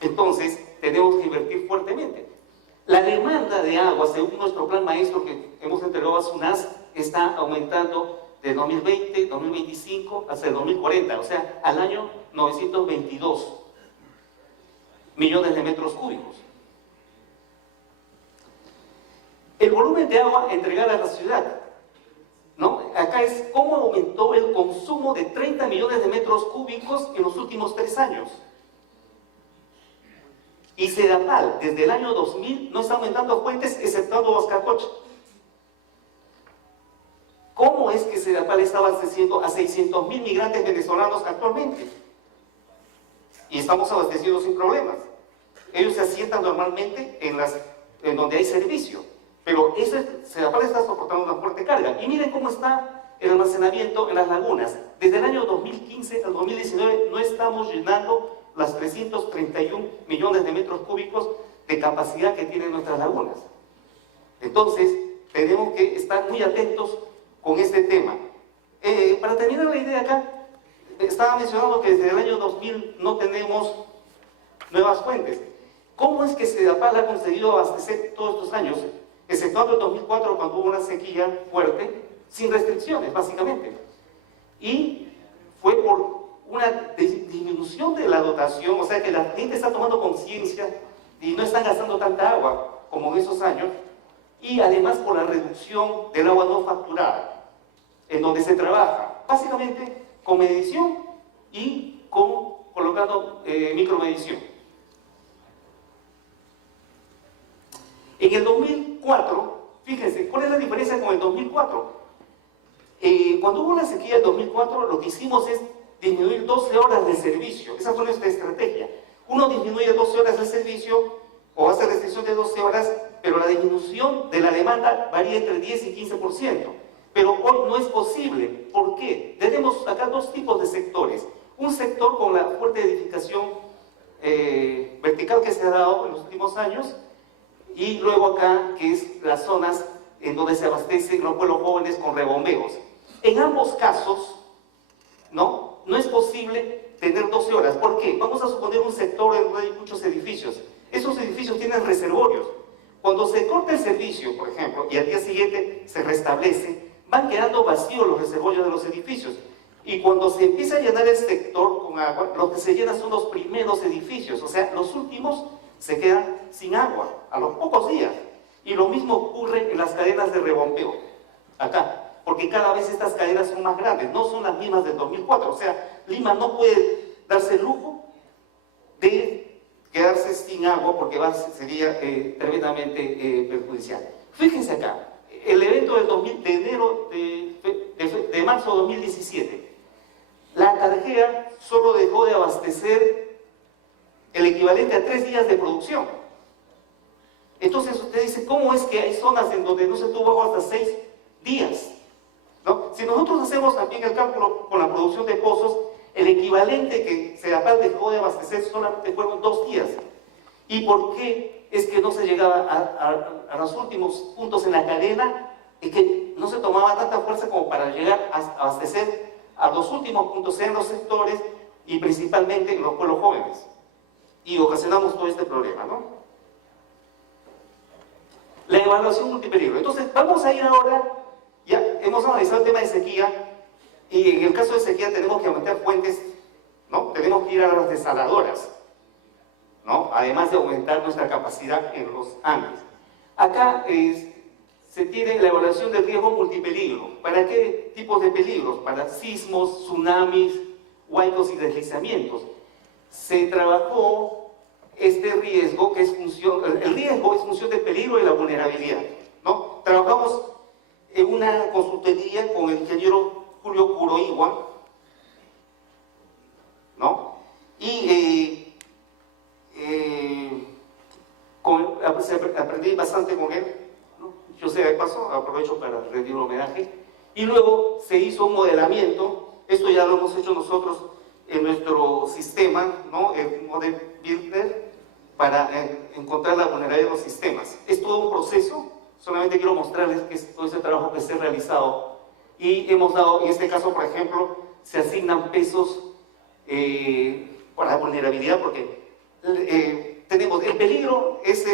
Entonces, tenemos que invertir fuertemente. La demanda de agua, según nuestro plan maestro que hemos entregado a SUNAS, está aumentando de 2020, 2025 hasta el 2040, o sea, al año 922 millones de metros cúbicos. El volumen de agua entregada a la ciudad, ¿no? Acá es cómo aumentó el consumo de 30 millones de metros cúbicos en los últimos 3 años. Y Sedapal, desde el año 2000, no está aumentando fuentes, exceptuando Huascacocha. ¿Cómo es que Sedapal está abasteciendo a 600.000 migrantes venezolanos actualmente? Y estamos abasteciendo sin problemas. Ellos se asientan normalmente en donde hay servicio. Pero Sedapal está soportando una fuerte carga. Y miren cómo está el almacenamiento en las lagunas. Desde el año 2015 al 2019 no estamos llenando las 331 millones de metros cúbicos de capacidad que tienen nuestras lagunas. Entonces, tenemos que estar muy atentos con este tema. Para terminar la idea acá, estaba mencionando que desde el año 2000 no tenemos nuevas fuentes. ¿Cómo es que Sedapal ha conseguido abastecer todos estos años, exceptuando el 2004 cuando hubo una sequía fuerte, sin restricciones, básicamente? Y fue por una disminución de la dotación, o sea que la gente está tomando conciencia y no están gastando tanta agua como en esos años, y además por la reducción del agua no facturada, en donde se trabaja básicamente con medición y colocando micromedición. En el 2004, fíjense, ¿cuál es la diferencia con el 2004? Cuando hubo la sequía del 2004, lo que hicimos es disminuir 12 horas de servicio. Esa fue nuestra estrategia. Uno disminuye 12 horas del servicio o hace restricción de 12 horas, pero la disminución de la demanda varía entre 10 y 15%. Pero hoy no es posible. ¿Por qué? Tenemos acá dos tipos de sectores. Un sector con la fuerte edificación vertical que se ha dado en los últimos años, y luego acá, que es las zonas en donde se abastecen los pueblos jóvenes con rebombeos. En ambos casos, no es posible tener 12 horas. ¿Por qué? Vamos a suponer un sector en donde hay muchos edificios. Esos edificios tienen reservorios. Cuando se corta el servicio, por ejemplo, y al día siguiente se restablece, van quedando vacíos los reservorios de los edificios. Y cuando se empieza a llenar el sector con agua, lo que se llena son los primeros edificios, o sea, los últimos se quedan sin agua a los pocos días. Y lo mismo ocurre en las cadenas de rebombeo, acá, porque cada vez estas cadenas son más grandes, no son las mismas del 2004. O sea, Lima no puede darse el lujo de quedarse sin agua porque sería tremendamente perjudicial. Fíjense acá, el evento de marzo de 2017, la Tarjea solo dejó de abastecer el equivalente a 3 días de producción. Entonces usted dice, ¿cómo es que hay zonas en donde no se tuvo agua hasta 6 días? ¿No? Si nosotros hacemos también el cálculo con la producción de pozos, el equivalente que Sedapal dejó de abastecer solamente fueron 2 días. ¿Y por qué es que no se llegaba a los últimos puntos en la cadena? Es que no se tomaba tanta fuerza como para llegar a abastecer a los últimos puntos en los sectores y principalmente en los pueblos jóvenes. Y ocasionamos todo este problema, ¿no? La evaluación multipeligro. Entonces, vamos a ir ahora, ya hemos analizado el tema de sequía, y en el caso de sequía tenemos que aumentar fuentes, ¿no? Tenemos que ir a las desaladoras, ¿no? Además de aumentar nuestra capacidad en los Andes. Acá se tiene la evaluación del riesgo multipeligro. ¿Para qué tipos de peligros? Para sismos, tsunamis, huaicos y deslizamientos. Se trabajó este riesgo, que es el riesgo es función del peligro y la vulnerabilidad, ¿no? Trabajamos en una consultoría con el ingeniero Julio Kuroiwa, ¿no? Y aprendí bastante con él, ¿no? Yo sé, de paso, aprovecho para rendir un homenaje. Y luego se hizo un modelamiento, esto ya lo hemos hecho nosotros en nuestro sistema, ¿no? El Model Builder, para encontrar la vulnerabilidad de los sistemas. Es todo un proceso, solamente quiero mostrarles que es todo ese trabajo que se ha realizado. Y hemos dado, en este caso, por ejemplo, se asignan pesos para la vulnerabilidad, porque tenemos, el peligro es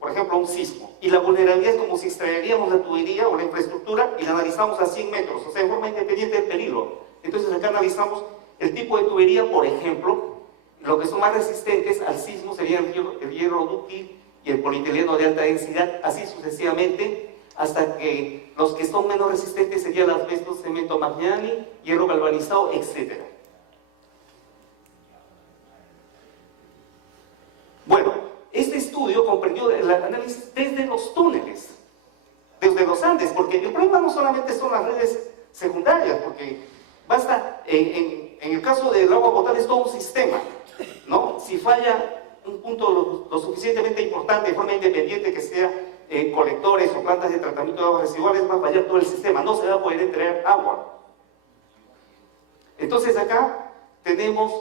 por ejemplo, un sismo, y la vulnerabilidad es como si extraeríamos la tubería o la infraestructura y la analizamos a 100 metros, o sea, en forma independiente del peligro. Entonces acá analizamos el tipo de tubería, por ejemplo, lo que son más resistentes al sismo serían el hierro dúctil y el polietileno de alta densidad, así sucesivamente, hasta que los que son menos resistentes serían el asbesto, cemento Magnani, hierro galvanizado, etc. Bueno, este estudio comprendió el análisis desde los túneles, desde los Andes, porque el problema no solamente son las redes secundarias, porque basta, en el caso del agua potable es todo un sistema, ¿no? Si falla un punto lo suficientemente importante de forma independiente, que sea colectores o plantas de tratamiento de aguas residuales, va a fallar todo el sistema, no se va a poder entregar agua. Entonces acá tenemos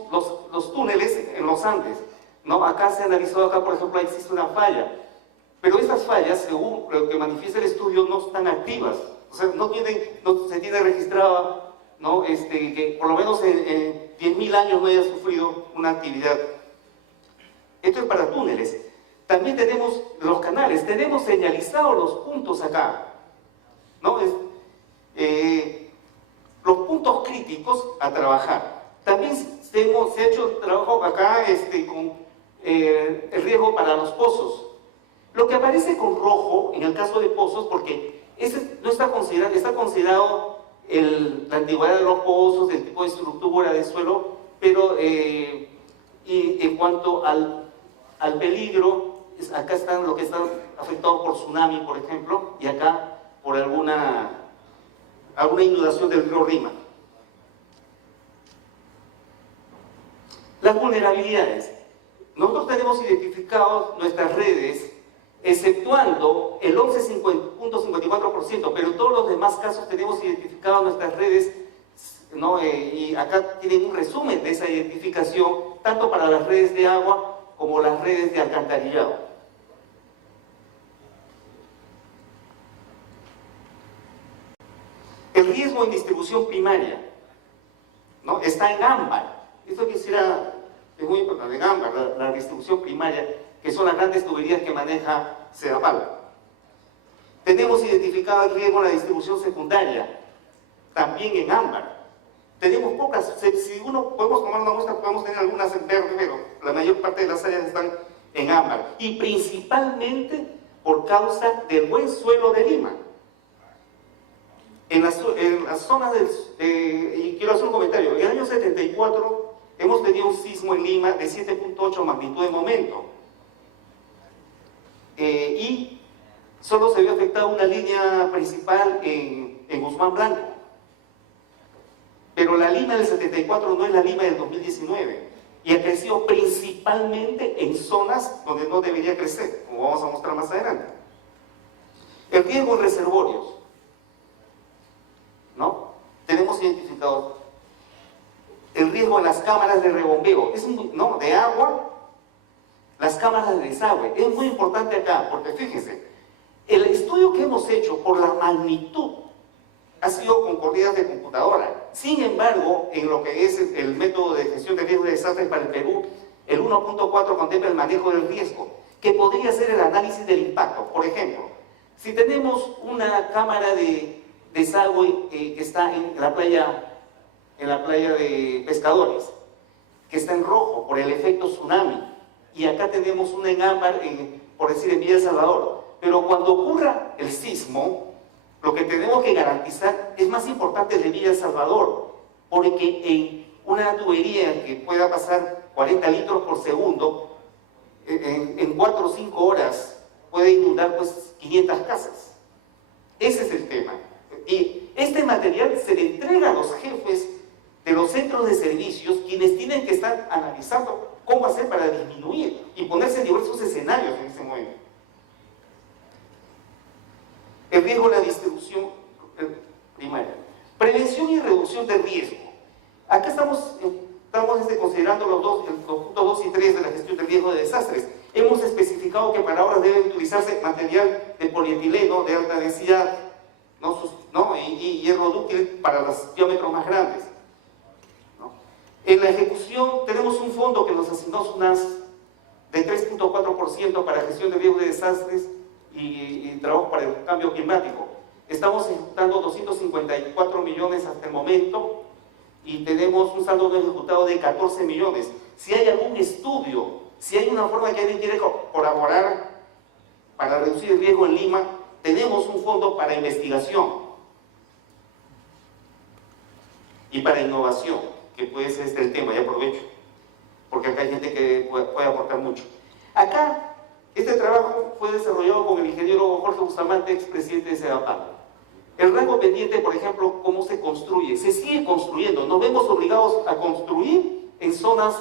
los túneles en los Andes, ¿no? Acá se analizó, acá por ejemplo existe una falla, pero estas fallas, según lo que manifiesta el estudio, no están activas, o sea, no se tiene registrada ¿no? Que por lo menos en 10.000 años no haya sufrido una actividad. Esto es para túneles. También tenemos los canales, tenemos señalizados los puntos acá, ¿no? Los puntos críticos a trabajar. También se ha hecho trabajo acá con el riesgo para los pozos. Lo que aparece con rojo en el caso de pozos, porque ese no está considerado, está considerado la antigüedad de los pozos, el tipo de estructura de suelo, pero y en cuanto al peligro, acá están los que están afectados por tsunami, por ejemplo, y acá por alguna inundación del río Rima. Las vulnerabilidades. Nosotros tenemos identificados nuestras redes, exceptuando el 11.54%, pero en todos los demás casos tenemos identificadas nuestras redes, ¿no? Y acá tienen un resumen de esa identificación, tanto para las redes de agua como las redes de alcantarillado. El riesgo en distribución primaria, ¿no? Está en ámbar. Esto quisiera, es muy importante, en ámbar, la distribución primaria, que son las grandes tuberías que maneja Sedapal. Tenemos identificado el riesgo en la distribución secundaria, también en ámbar. Tenemos pocas, si uno podemos tomar una muestra, podemos tener algunas en verde, pero la mayor parte de las áreas están en ámbar. Y principalmente por causa del buen suelo de Lima. En las zonas y quiero hacer un comentario, en el año 74 hemos tenido un sismo en Lima de 7.8 magnitud de momento. Y solo se vio afectada una línea principal en Guzmán Blanco. Pero la Lima del 74 no es la Lima del 2019 y ha crecido principalmente en zonas donde no debería crecer, como vamos a mostrar más adelante. El riesgo en reservorios, ¿no? Tenemos identificado el riesgo en las cámaras de rebombeo, ¿no? De agua, las cámaras de desagüe. Es muy importante acá, porque fíjense, el estudio que hemos hecho por la magnitud ha sido con corridas de computadora. Sin embargo, en lo que es el método de gestión de riesgo de desastres para el Perú, el 1.4 contempla el manejo del riesgo, que podría ser el análisis del impacto. Por ejemplo, si tenemos una cámara de desagüe que está en la playa de Pescadores, que está en rojo por el efecto tsunami, y acá tenemos una en ámbar, por decir, en Villa El Salvador. Pero cuando ocurra el sismo, lo que tenemos que garantizar es más importante el de Villa El Salvador, porque en una tubería que pueda pasar 40 litros por segundo, en 4 o 5 horas puede inundar pues 500 casas. Ese es el tema. Y este material se le entrega a los jefes de los centros de servicios, quienes tienen que estar analizando cómo hacer para disminuir y ponerse en diversos escenarios en ese momento. El riesgo de la distribución primaria. Prevención y reducción del riesgo. Acá estamos considerando los puntos 2 y 3 de la gestión del riesgo de desastres. Hemos especificado que para ahora debe utilizarse material de polietileno de alta densidad, ¿no? Y hierro dúctil para los diámetros más grandes, ¿no? En la ejecución tenemos un fondo que nos asignó SUNAS de 3.4% para gestión de riesgo de desastres y trabajo para el cambio climático. Estamos ejecutando 254 millones hasta el momento y tenemos un saldo no ejecutado de 14 millones. Si hay algún estudio, si hay una forma que alguien quiere colaborar para reducir el riesgo en Lima, tenemos un fondo para investigación y para innovación, que puede ser el tema, y aprovecho, porque acá hay gente que puede aportar mucho. Acá, este trabajo fue desarrollado con el ingeniero Jorge Bustamante, expresidente de Sedapal. El rango pendiente, por ejemplo, cómo se construye, se sigue construyendo, nos vemos obligados a construir en zonas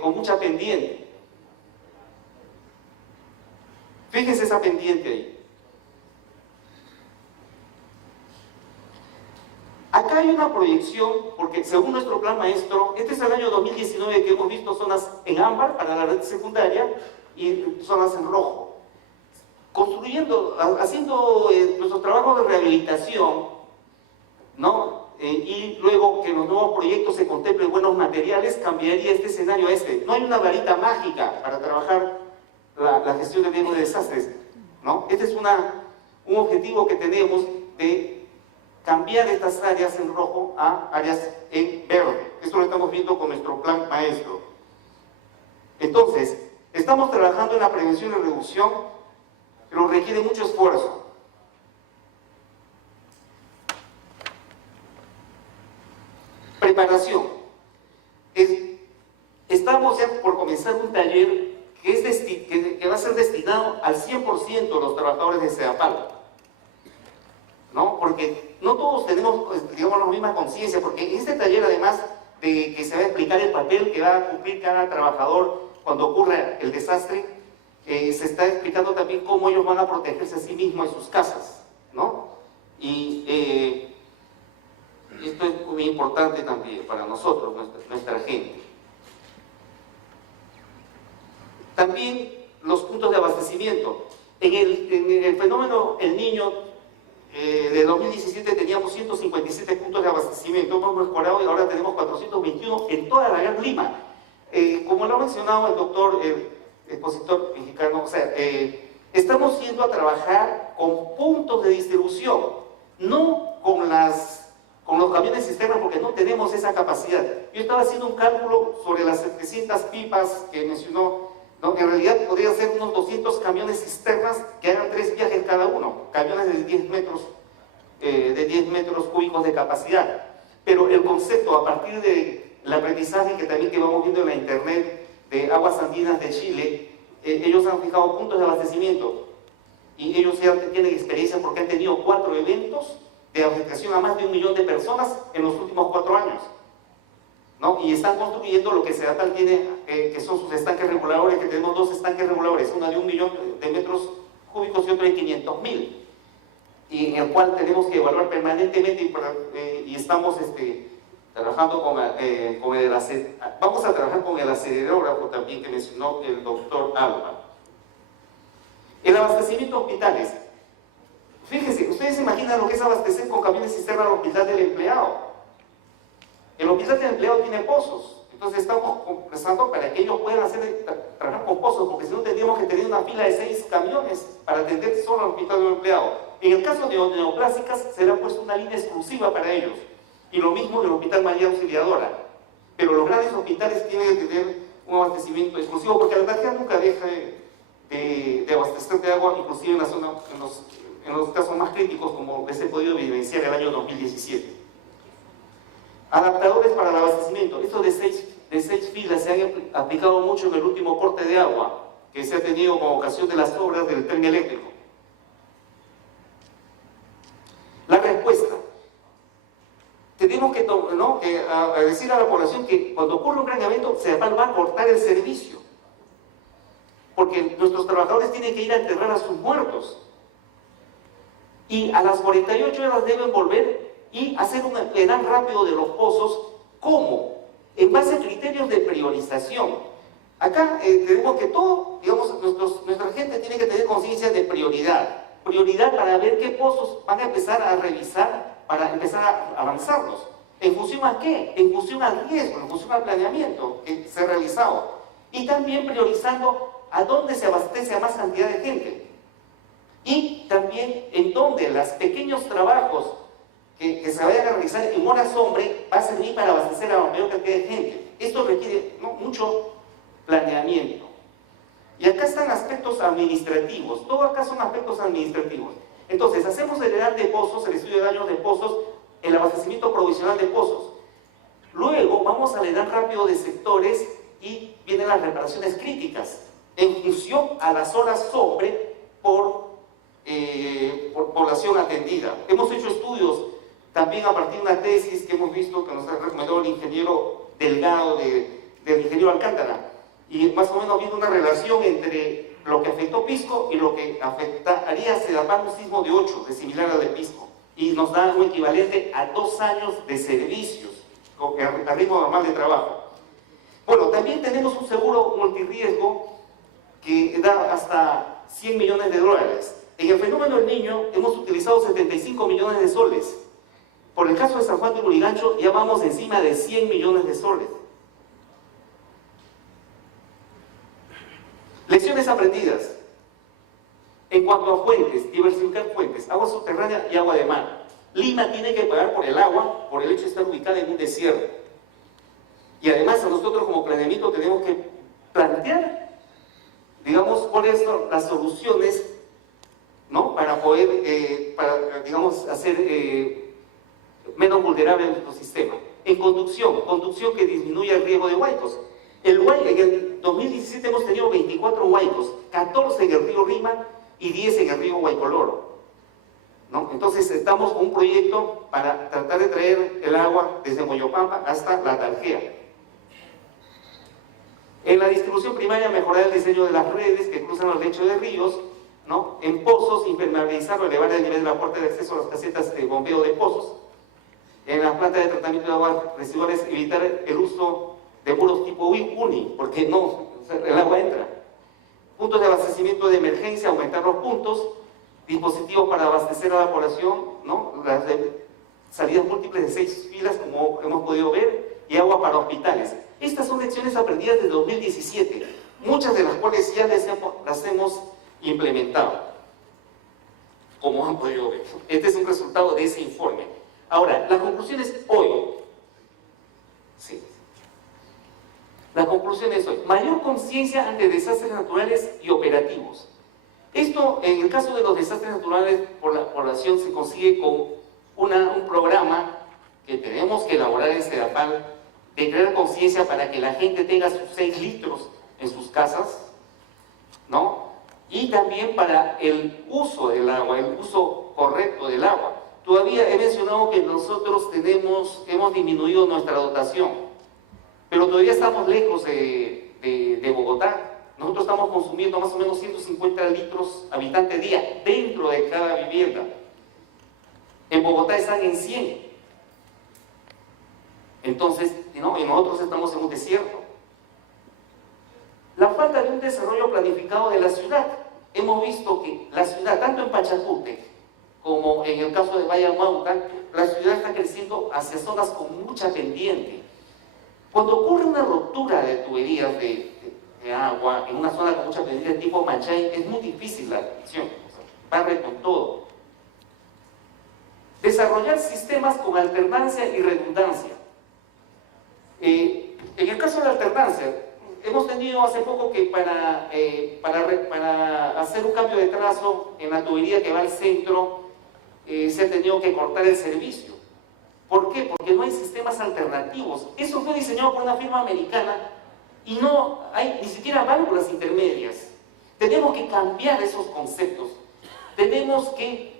con mucha pendiente. Fíjense esa pendiente ahí. Acá hay una proyección, porque según nuestro plan maestro, este es el año 2019 que hemos visto zonas en ámbar para la red secundaria y zonas en rojo. Haciendo nuestros trabajos de rehabilitación, ¿no? Y luego que los nuevos proyectos se contemplen buenos materiales, cambiaría este escenario a este. No hay una varita mágica para trabajar la gestión de riesgo de desastres, ¿no? Este es un objetivo que tenemos de cambiar estas áreas en rojo a áreas en verde. Esto lo estamos viendo con nuestro plan maestro. Entonces, estamos trabajando en la prevención y reducción, pero requiere mucho esfuerzo. Preparación. Estamos ya por comenzar un taller que va a ser destinado al 100% de los trabajadores de SEDAPAL, ¿no? Porque no todos tenemos, digamos, la misma conciencia, porque en este taller, además de que se va a explicar el papel que va a cumplir cada trabajador cuando ocurra el desastre, se está explicando también cómo ellos van a protegerse a sí mismos en sus casas, ¿no? Y esto es muy importante también para nosotros, nuestra gente. También los puntos de abastecimiento. En el fenómeno El Niño de 2017 teníamos 157 puntos de abastecimiento, hemos mejorado y ahora tenemos 421 en toda la Gran Lima. Como lo ha mencionado el doctor, el expositor mexicano, o sea, estamos yendo a trabajar con puntos de distribución, no con los camiones cisterna, porque no tenemos esa capacidad. Yo estaba haciendo un cálculo sobre las 700 pipas que mencionó, ¿no? En realidad podría ser unos 200 camiones cisternas que hagan 3 viajes cada uno, camiones de 10 metros cúbicos de capacidad. Pero el concepto, a partir del aprendizaje que vamos viendo en la internet de Aguas Andinas de Chile, ellos han fijado puntos de abastecimiento y ellos ya tienen experiencia porque han tenido 4 eventos de afectación a más de 1 millón de personas en los últimos 4 años, ¿no? Y están construyendo lo que SEDATAL tiene, que son sus estanques reguladores, que tenemos 2 estanques reguladores, uno de 1 millón de metros cúbicos y otro de 500.000, y en el cual tenemos que evaluar permanentemente y estamos trabajando vamos a trabajar con el acelerógrafo también que mencionó el doctor Alba. El abastecimiento de hospitales. Fíjense, ustedes se imaginan lo que es abastecer con camiones cisterna al hospital del empleado. El hospital del empleado tiene pozos, entonces estamos conversando para que ellos puedan trabajar con pozos, porque si no tendríamos que tener una fila de 6 camiones para atender solo al hospital del empleado. En el caso de neoplásicas será puesta una línea exclusiva para ellos, y lo mismo del Hospital María Auxiliadora. Pero los grandes hospitales tienen que tener un abastecimiento exclusivo, porque la Albergia nunca deja de abastecer de agua, inclusive en la zona, en los casos más críticos, como se ha podido evidenciar el año 2017. Adaptadores para el abastecimiento. Esto de 6 filas se han aplicado mucho en el último corte de agua que se ha tenido con ocasión de las obras del tren eléctrico. La respuesta. Tenemos que decir a la población que cuando ocurre un gran evento, SEDAPAL va a cortar el servicio, porque nuestros trabajadores tienen que ir a enterrar a sus muertos. Y a las 48 horas deben volver y hacer un plan rápido de los pozos. ¿Cómo? En base a criterios de priorización. Acá tenemos que todo, digamos, nuestra gente tiene que tener conciencia de prioridad. Prioridad para ver qué pozos van a empezar a revisar para empezar a avanzarlos. ¿En función a qué? En función al riesgo, en función al planeamiento que se ha realizado. Y también priorizando a dónde se abastece a más cantidad de gente. Y también en dónde los pequeños trabajos que se vayan a realizar en horas hombre va a servir para abastecer a la mayor cantidad de gente. Esto requiere mucho planeamiento. Y acá están aspectos administrativos. Todo acá son aspectos administrativos. Entonces, hacemos el edad de pozos, el estudio de daños de pozos, el abastecimiento provisional de pozos. Luego vamos al edad rápido de sectores y vienen las reparaciones críticas en función a las horas sobre por población atendida. Hemos hecho estudios también a partir de una tesis que hemos visto que nos ha recomendado el ingeniero Delgado del ingeniero Alcántara, y más o menos viendo una relación entre lo que afectó Pisco y lo que afectaría SEDAPAL, un sismo de 8, de similar al de Pisco, y nos da un equivalente a 2 años de servicios a ritmo normal de trabajo. Bueno, también tenemos un seguro multirriesgo que da hasta 100 millones de dólares. En el fenómeno del Niño hemos utilizado 75 millones de soles Por el caso de San Juan de Lurigancho, ya vamos encima de 100 millones de soles. Lecciones aprendidas. En cuanto a fuentes, diversificar fuentes, agua subterránea y agua de mar. Lima tiene que pagar por el agua, por el hecho de estar ubicada en un desierto. Y además, nosotros como planeamiento tenemos que plantear, digamos, cuáles son las soluciones, ¿no?, para poder, digamos, hacer menos vulnerable nuestro sistema. En conducción que disminuye el riesgo de huaicos. En el 2017 hemos tenido 24 huaicos, 14 en el río Rima y 10 en el río Huaycoloro, ¿no? Entonces estamos con un proyecto para tratar de traer el agua desde Moyopampa hasta La Tarjea. En la distribución primaria, mejorar el diseño de las redes que cruzan los lechos de ríos, ¿no? En pozos, impermeabilizar o elevar el nivel de la puerta de acceso a las casetas de bombeo de pozos. En las plantas de tratamiento de aguas residuales, evitar el uso de muros tipo UNI, porque no, o sea, el agua entra. Puntos de abastecimiento de emergencia, aumentar los puntos. Dispositivos para abastecer a la población, ¿no? Las de salidas múltiples de 6 filas, como hemos podido ver, y agua para hospitales. Estas son lecciones aprendidas desde 2017, muchas de las cuales ya las hemos implementado, como han podido ver. Este es un resultado de ese informe. Ahora, las conclusiones hoy. Sí. La conclusión es hoy: mayor conciencia ante desastres naturales y operativos. Esto, en el caso de los desastres naturales por la población, se consigue con un programa que tenemos que elaborar en CEDAPAL, de crear conciencia para que la gente tenga sus 6 litros en sus casas, ¿no? Y también para el uso del agua, el uso correcto del agua. Todavía he mencionado que nosotros hemos disminuido nuestra dotación, pero todavía estamos lejos de Bogotá. Nosotros estamos consumiendo más o menos 150 litros habitante día dentro de cada vivienda. En Bogotá están en 100. Entonces, ¿no?, y nosotros estamos en un desierto. La falta de un desarrollo planificado de la ciudad. Hemos visto que la ciudad, tanto en Pachacútec como en el caso de Valle Mauta, la ciudad está creciendo hacia zonas con mucha pendiente. Cuando ocurre una ruptura de tuberías de agua en una zona con mucha pendiente tipo Manchay, es muy difícil la atención, barre con todo. Desarrollar sistemas con alternancia y redundancia. En el caso de la alternancia, hemos tenido hace poco que para hacer un cambio de trazo en la tubería que va al centro, se ha tenido que cortar el servicio. ¿Por qué? Porque no hay sistemas alternativos. Eso fue diseñado por una firma americana y no hay ni siquiera válvulas intermedias. Tenemos que cambiar esos conceptos. Tenemos que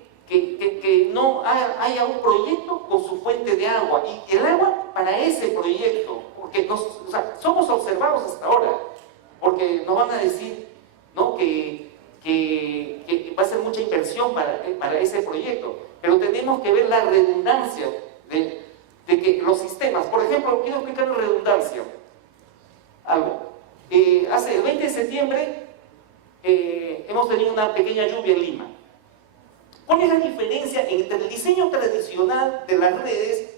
no haya un proyecto con su fuente de agua y el agua para ese proyecto, porque somos observados hasta ahora, porque nos van a decir, ¿no?, que va a ser mucha inversión para ese proyecto, pero tenemos que ver la redundancia de que los sistemas. Por ejemplo, quiero explicar la redundancia algo. Hace el 20 de septiembre hemos tenido una pequeña lluvia en Lima. ¿Cuál es la diferencia entre el diseño tradicional de las redes?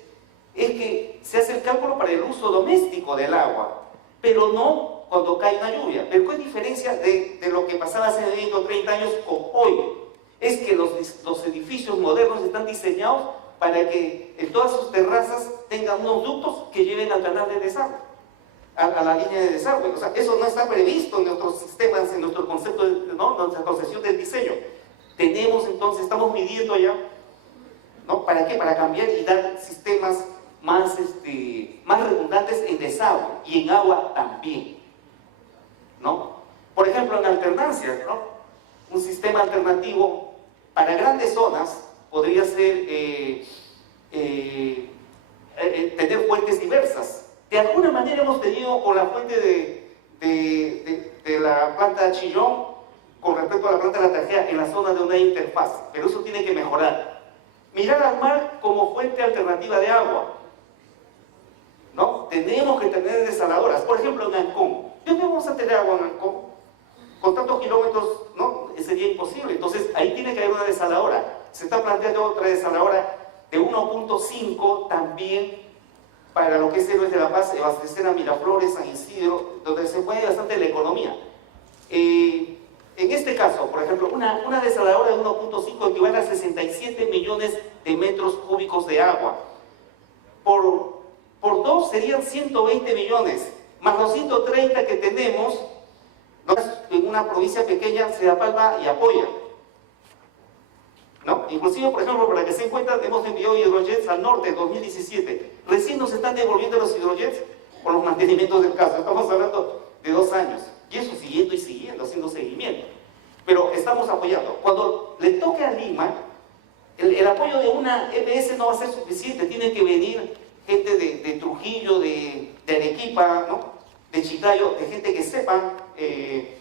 Es que se hace el cálculo para el uso doméstico del agua, pero no cuando cae una lluvia. Pero ¿cuál es la diferencia de lo que pasaba hace 20 o 30 años con hoy? Es que los edificios modernos están diseñados para que en todas sus terrazas tengan unos ductos que lleven al canal de desagüe, a la línea de desagüe. O sea, eso no está previsto en nuestros sistemas, en nuestro concepto, ¿no?, nuestra concepción del diseño. Tenemos entonces, estamos midiendo ya, ¿no? ¿Para qué? Para cambiar y dar sistemas más redundantes en desagüe y en agua también, ¿no? Por ejemplo, en alternancia, ¿no?, un sistema alternativo para grandes zonas podría ser tener fuentes diversas. De alguna manera hemos tenido con la fuente de la planta de Chillón con respecto a la planta de La Tarjea en la zona de una interfaz, pero eso tiene que mejorar. Mirar al mar como fuente alternativa de agua, ¿no? Tenemos que tener desaladoras. Por ejemplo, en Ancón. ¿De dónde vamos a tener agua en Ancón? Con tantos kilómetros, ¿no?, sería imposible. Entonces, ahí tiene que haber una desaladora. Se está planteando otra desaladora de 1.5 también para lo que es Héroes de la Paz, abastecer a Miraflores, San Isidro, donde se mueve bastante la economía. En este caso, por ejemplo, una desaladora de 1.5 equivale a 67 millones de metros cúbicos de agua. Por 2 serían 120 millones, más los 130 que tenemos, ¿no? En una provincia pequeña, Ciudad Palma y Apoya, ¿no? Inclusive, por ejemplo, para que se den cuenta, hemos enviado hidrojets al norte en 2017. Recién nos están devolviendo los hidrojets por los mantenimientos del caso. Estamos hablando de 2 años. Y eso siguiendo y siguiendo, haciendo seguimiento. Pero estamos apoyando. Cuando le toque a Lima, el apoyo de una EPS no va a ser suficiente. Tiene que venir gente de Trujillo, de Arequipa, ¿no? De Chiclayo, de gente que sepa de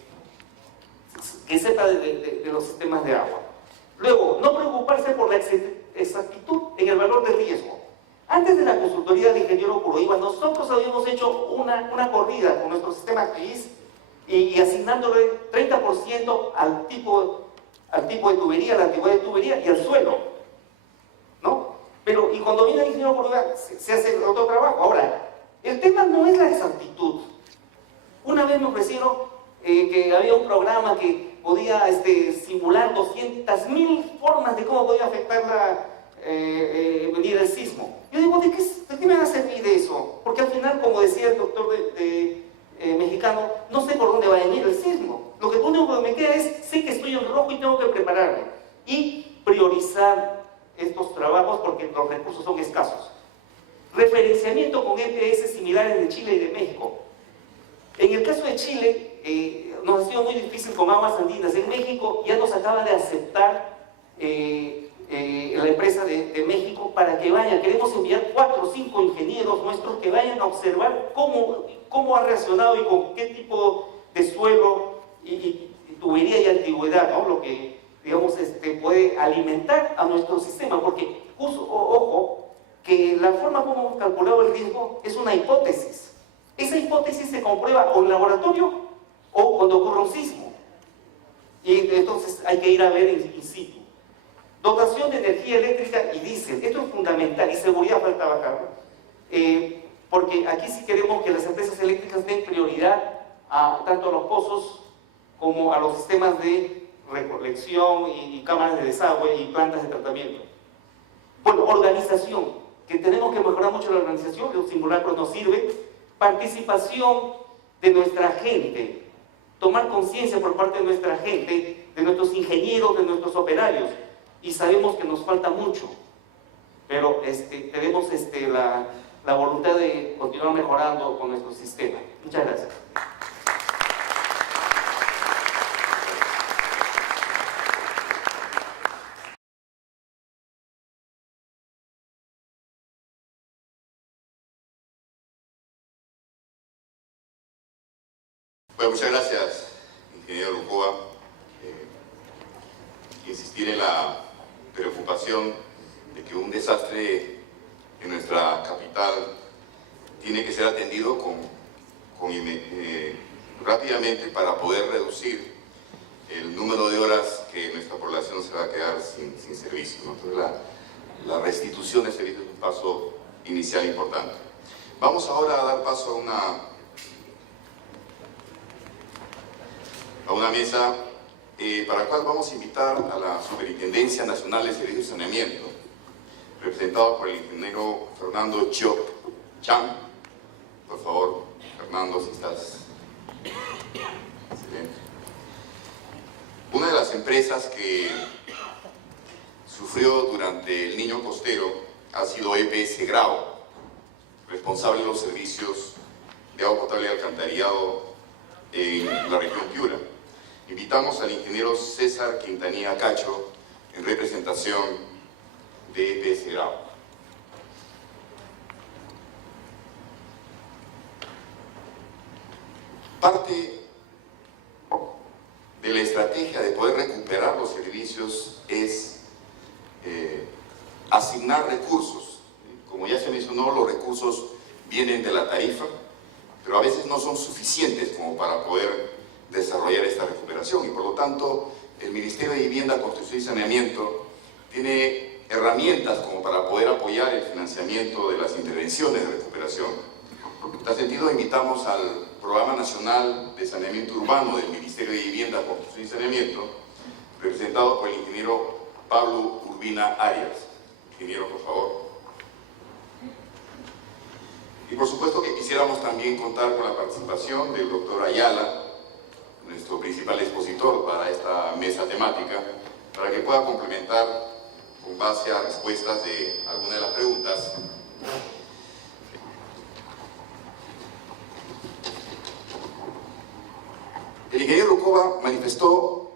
los sistemas de agua. Luego, no preocuparse por la exactitud en el valor de riesgo. Antes de la consultoría del ingeniero Curoiba, nosotros habíamos hecho una corrida con nuestro sistema CRIS y asignándole 30% al tipo de tubería, la antigüedad de tubería y al suelo, ¿no? Pero, y cuando viene el ingeniero Curoiba, se hace otro trabajo. Ahora, el tema no es la exactitud. Una vez me ofrecieron que había un programa que podía simular 200.000 formas de cómo podía afectar venir el sismo. Yo digo, ¿de qué me va a servir eso? Porque al final, como decía el doctor mexicano, no sé por dónde va a venir el sismo. Lo que único que me queda es, sé que estoy en rojo y tengo que prepararme. Y priorizar estos trabajos porque los recursos son escasos. Referenciamiento con EPS similares de Chile y de México. En el caso de Chile, nos ha sido muy difícil con aguas andinas. En México ya nos acaba de aceptar la empresa de México para que vayan. Queremos enviar 4 o 5 ingenieros nuestros que vayan a observar cómo ha reaccionado y con qué tipo de suelo y tubería y antigüedad, ¿no? Lo que, digamos, puede alimentar a nuestro sistema. Porque, ojo, que la forma como hemos calculado el riesgo es una hipótesis. Esa hipótesis se comprueba o en laboratorio o cuando ocurre un sismo. Y entonces hay que ir a ver in situ. Dotación de energía eléctrica y diésel. Esto es fundamental y seguridad falta bajar. Porque aquí sí queremos que las empresas eléctricas den prioridad tanto a los pozos como a los sistemas de recolección y cámaras de desagüe y plantas de tratamiento. Bueno, organización, que tenemos que mejorar mucho la organización, los simulacros nos sirven. Participación de nuestra gente, tomar conciencia por parte de nuestra gente, de nuestros ingenieros, de nuestros operarios. Y sabemos que nos falta mucho, pero tenemos la voluntad de continuar mejorando con nuestro sistema. Muchas gracias. Bueno, muchas gracias, ingeniero Rucoa. Insistir en la preocupación de que un desastre en nuestra capital tiene que ser atendido rápidamente para poder reducir el número de horas que nuestra población se va a quedar sin servicio, ¿no? Entonces, la restitución de servicios es un paso inicial importante. Vamos ahora a dar paso a una mesa para la cual vamos a invitar a la Superintendencia Nacional de Servicios de Saneamiento, representado por el ingeniero Fernando Chiop Chan. Por favor, Fernando, si estás. Excelente. Una de las empresas que sufrió durante el Niño Costero ha sido EPS Grau, responsable de los servicios de agua potable y alcantarillado en la región Piura. Invitamos al ingeniero César Quintanilla Cacho en representación de EPS Grau. Parte de la estrategia de poder recuperar los servicios es asignar recursos. Como ya se mencionó, los recursos vienen de la tarifa, pero a veces no son suficientes como para poder desarrollar esta recuperación, y por lo tanto el Ministerio de Vivienda, Construcción y Saneamiento tiene herramientas como para poder apoyar el financiamiento de las intervenciones de recuperación. En tal sentido, invitamos al Programa Nacional de Saneamiento Urbano del Ministerio de Vivienda, Construcción y Saneamiento, representado por el ingeniero Pablo Urbina Arias. Ingeniero, por favor. Y por supuesto que quisiéramos también contar con la participación del doctor Ayala, nuestro principal expositor para esta mesa temática, para que pueda complementar con base a respuestas de algunas de las preguntas. El ingeniero Rucova manifestó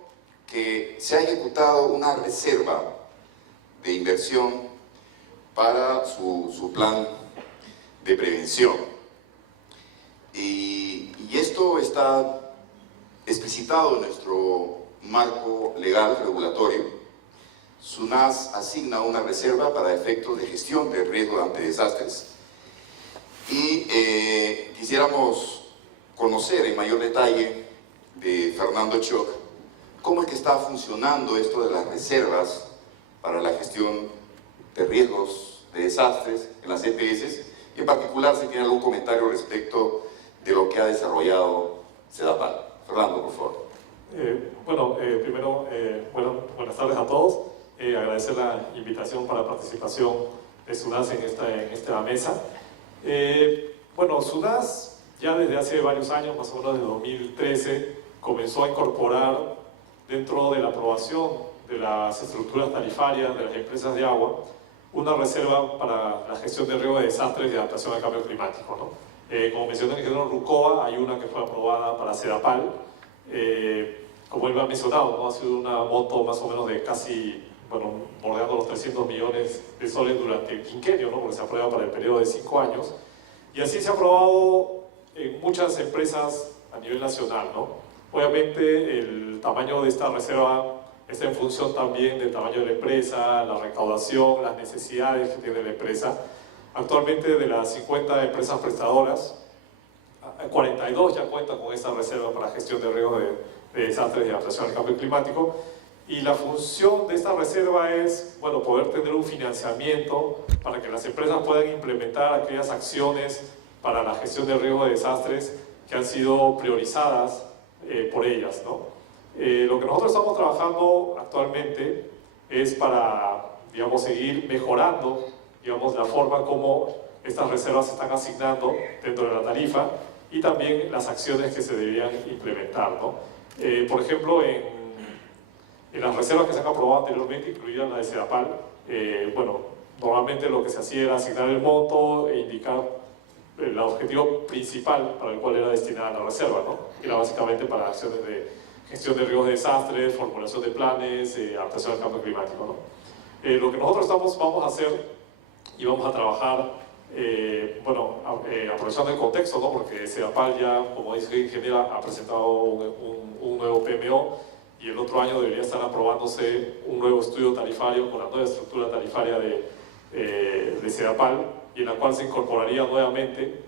que se ha ejecutado una reserva de inversión para su plan de prevención. Y esto está explicitado en nuestro marco legal regulatorio. SUNAS asigna una reserva para efectos de gestión de riesgo ante desastres. Y quisiéramos conocer en mayor detalle de Fernando Choc cómo es que está funcionando esto de las reservas para la gestión de riesgos de desastres en las EPS, y en particular si tiene algún comentario respecto de lo que ha desarrollado SEDAPAL. Fernando, por favor. Primero, buenas tardes a todos. Agradecer la invitación para la participación de SUNAS en esta mesa. SUNAS ya desde hace varios años, más o menos desde 2013, comenzó a incorporar dentro de la aprobación de las estructuras tarifarias de las empresas de agua una reserva para la gestión de riesgo de desastres y adaptación al cambio climático, ¿no? Como mencionó el ingeniero Rucova, hay una que fue aprobada para SEDAPAL. Como él ha mencionado, ¿no? Ha sido una monto más o menos de casi, bordeando los 300 millones de soles durante el quinquenio, ¿no? Porque se aprueba para el periodo de 5 años. Y así se ha aprobado en muchas empresas a nivel nacional, ¿no? Obviamente el tamaño de esta reserva está en función también del tamaño de la empresa, la recaudación, las necesidades que tiene la empresa. Actualmente, de las 50 empresas prestadoras, 42 ya cuentan con esta reserva para gestión de riesgos de desastres y adaptación al cambio climático. Y la función de esta reserva es, poder tener un financiamiento para que las empresas puedan implementar aquellas acciones para la gestión de riesgos de desastres que han sido priorizadas por ellas, ¿no? Lo que nosotros estamos trabajando actualmente es para, seguir mejorando, la forma como estas reservas se están asignando dentro de la tarifa y también las acciones que se deberían implementar, ¿no? Por ejemplo, en las reservas que se han aprobado anteriormente, incluida la de SEDAPAL, normalmente lo que se hacía era asignar el monto e indicar el objetivo principal para el cual era destinada la reserva, ¿no? Era básicamente para acciones de gestión de riesgos de desastres, formulación de planes, adaptación al cambio climático, ¿no? Lo que nosotros vamos a hacer y vamos a trabajar, aprovechando el contexto, ¿no? Porque SEDAPAL ya, como dice el ingeniero, ha presentado un nuevo PMO y el otro año debería estar aprobándose un nuevo estudio tarifario con la nueva estructura tarifaria de SEDAPAL, y en la cual se incorporaría nuevamente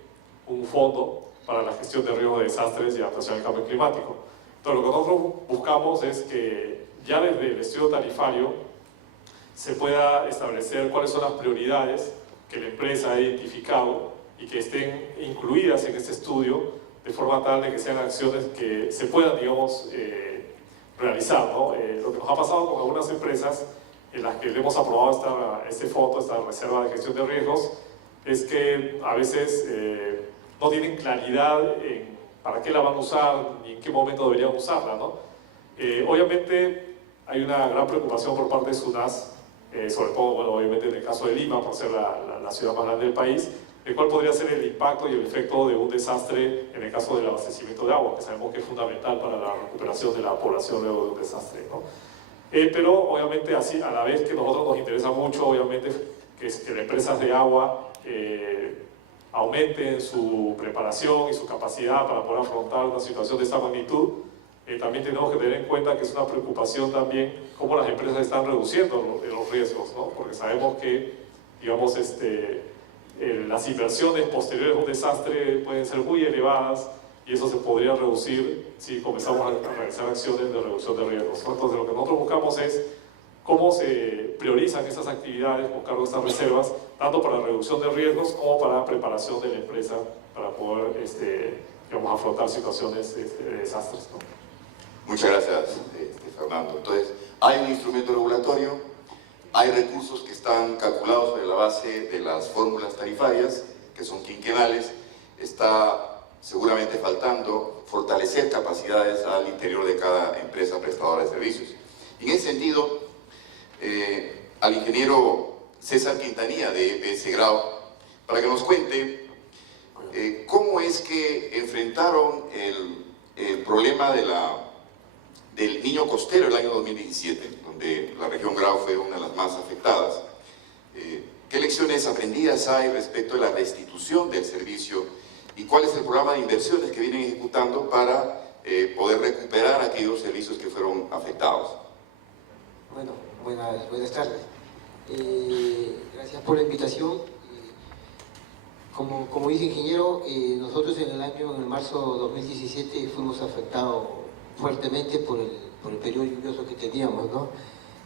un fondo para la gestión de riesgos de desastres y adaptación al cambio climático. Entonces, lo que nosotros buscamos es que ya desde el estudio tarifario se pueda establecer cuáles son las prioridades que la empresa ha identificado y que estén incluidas en este estudio, de forma tal de que sean acciones que se puedan, realizar, ¿no? Lo que nos ha pasado con algunas empresas en las que le hemos aprobado este fondo, esta reserva de gestión de riesgos, es que a veces no tienen claridad en para qué la van a usar ni en qué momento deberían usarla, ¿no? Obviamente hay una gran preocupación por parte de SUNAS, sobre todo, obviamente en el caso de Lima, por ser la ciudad más grande del país, el cual podría ser el impacto y el efecto de un desastre en el caso del abastecimiento de agua, que sabemos que es fundamental para la recuperación de la población luego de un desastre, ¿no? Pero obviamente así, a la vez que a nosotros nos interesa mucho, obviamente, que las empresas de agua aumenten su preparación y su capacidad para poder afrontar una situación de esta magnitud, también tenemos que tener en cuenta que es una preocupación también cómo las empresas están reduciendo los riesgos, ¿no? Porque sabemos que, las inversiones posteriores a un desastre pueden ser muy elevadas y eso se podría reducir si comenzamos a realizar acciones de reducción de riesgos. Entonces, lo que nosotros buscamos es cómo se priorizan esas actividades con cargo a estas reservas, tanto para reducción de riesgos como para preparación de la empresa para poder digamos, afrontar situaciones de desastres, ¿no? Muchas gracias, Fernando. Entonces, hay un instrumento regulatorio, hay recursos que están calculados sobre la base de las fórmulas tarifarias, que son quinquenales. Está seguramente faltando fortalecer capacidades al interior de cada empresa prestadora de servicios. Y en ese sentido, al ingeniero César Quintanilla de EPS Grau, para que nos cuente cómo es que enfrentaron el problema del niño costero el año 2017, donde la región Grau fue una de las más afectadas. ¿Qué lecciones aprendidas hay respecto de la restitución del servicio y cuál es el programa de inversiones que vienen ejecutando para poder recuperar aquellos servicios que fueron afectados? Bueno, buenas tardes. Gracias por la invitación. Como dice ingeniero, nosotros en el marzo 2017 fuimos afectados fuertemente por el periodo lluvioso que teníamos, ¿no?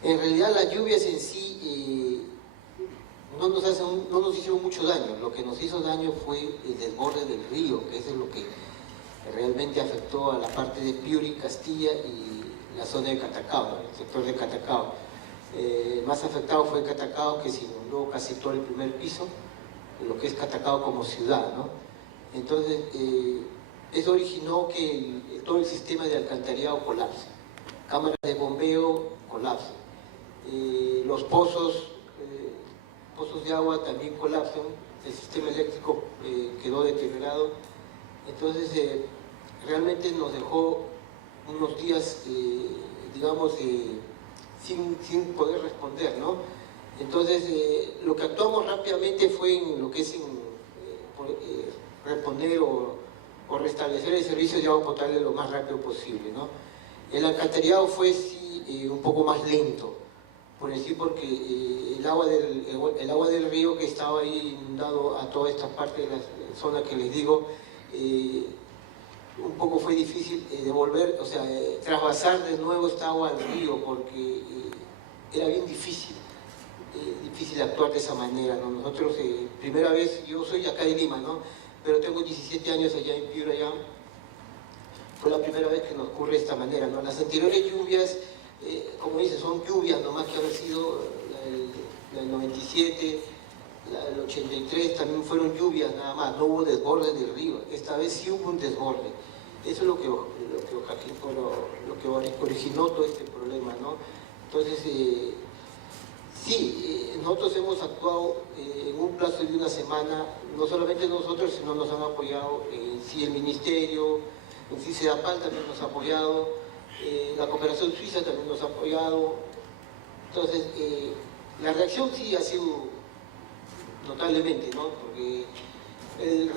En realidad las lluvias en sí no nos hicieron mucho daño. Lo que nos hizo daño fue el desborde del río, que eso es lo que realmente afectó a la parte de Piura, Castilla y la zona de Catacao, el sector de Catacao. Más afectado fue Catacao, que se inundó casi todo el primer piso, lo que es Catacao como ciudad, ¿no? Entonces, eso originó que todo el sistema de alcantarillado colapse. Cámaras de bombeo colapsan. Los pozos de agua también colapsan. El sistema eléctrico quedó deteriorado. Entonces, realmente nos dejó unos días, digamos, sin poder responder, ¿no? Entonces, lo que actuamos rápidamente fue en lo que es responder o restablecer el servicio de agua potable lo más rápido posible, ¿no? El alcantarillado fue sí, un poco más lento, porque el agua del río que estaba ahí inundado a toda esta parte de la zona que les digo, un poco fue difícil devolver, o sea, trasvasar de nuevo esta agua al río, porque era bien difícil actuar de esa manera, ¿no? Nosotros, primera vez, yo soy acá de Lima, ¿no? Pero tengo 17 años allá en Piura, ya fue la primera vez que nos ocurre de esta manera, ¿no? Las anteriores lluvias, como dice, son lluvias nomás que han sido la del 97, la del 83, también fueron lluvias nada más, no hubo desborde del río. Esta vez sí hubo un desborde. Eso es lo que originó todo este problema, ¿no? Entonces, sí, nosotros hemos actuado en un plazo de una semana, no solamente nosotros, sino nos han apoyado sí el Ministerio, en sí CEDAPAL también nos ha apoyado, la Cooperación Suiza también nos ha apoyado. Entonces, la reacción sí ha sido notablemente, ¿no? Porque el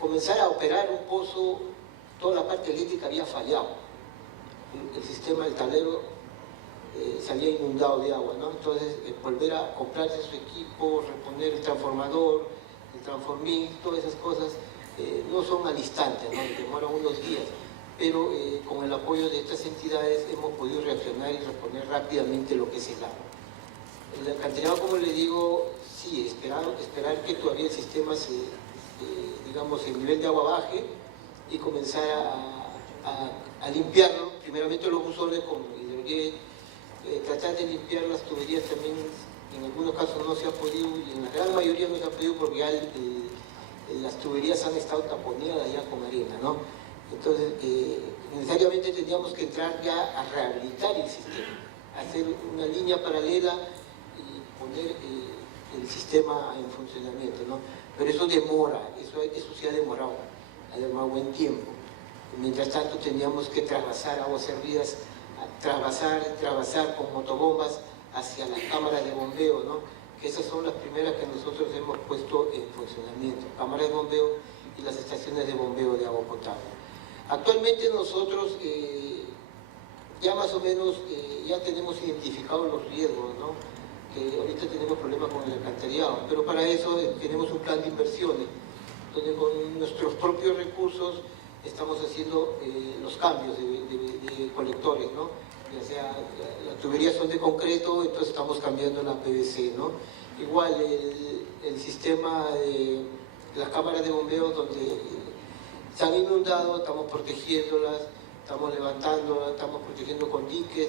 comenzar a operar un pozo, toda la parte eléctrica había fallado, el sistema del tablero se había inundado de agua, ¿no? Entonces, volver a comprarse su equipo, reponer el transformador, el transforming, todas esas cosas no son al instante, ¿no? Demoran unos días, pero con el apoyo de estas entidades hemos podido reaccionar y reponer rápidamente lo que es el agua. El alcantarillado, como le digo, sí, esperar que todavía el sistema digamos, el nivel de agua baje y comenzar a limpiarlo, primeramente los buzones con hidrojet, tratar de limpiar las tuberías también, en algunos casos no se ha podido, y en la gran mayoría no se ha podido porque ya las tuberías han estado taponeadas ya con arena, ¿no? Entonces, necesariamente tendríamos que entrar ya a rehabilitar el sistema, hacer una línea paralela y poner el sistema en funcionamiento, ¿no? Pero eso demora, eso sí ha demorado buen tiempo. Mientras tanto, teníamos que trasvasar aguas servidas, trasvasar con motobombas hacia las cámaras de bombeo, ¿no? Que esas son las primeras que nosotros hemos puesto en funcionamiento, cámaras de bombeo y las estaciones de bombeo de agua potable. Actualmente nosotros ya más o menos ya tenemos identificados los riesgos, ¿no? Que ahorita tenemos problemas con el alcantarillado, pero para eso tenemos un plan de inversiones, donde con nuestros propios recursos estamos haciendo los cambios de colectores, ¿no? ya sea las tuberías son de concreto, entonces estamos cambiando la PVC, ¿no? Igual el sistema de las cámaras de bombeo donde se han inundado, estamos protegiéndolas, estamos levantándolas, estamos protegiendo con diques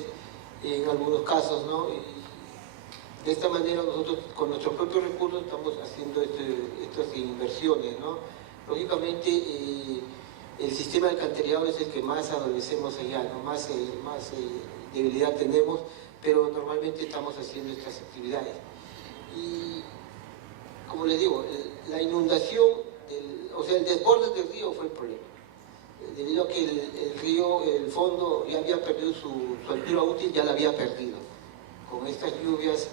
en algunos casos, ¿no? Y de esta manera nosotros con nuestros propios recursos estamos haciendo estas inversiones, ¿no? Lógicamente el sistema de alcantarillado es el que más adolecemos allá, ¿no? Más debilidad tenemos, pero normalmente estamos haciendo estas actividades. Y como les digo, la inundación, o sea, el desborde del río fue el problema. Debido a que el río, el fondo, ya había perdido su altura útil, ya la había perdido. Con estas lluvias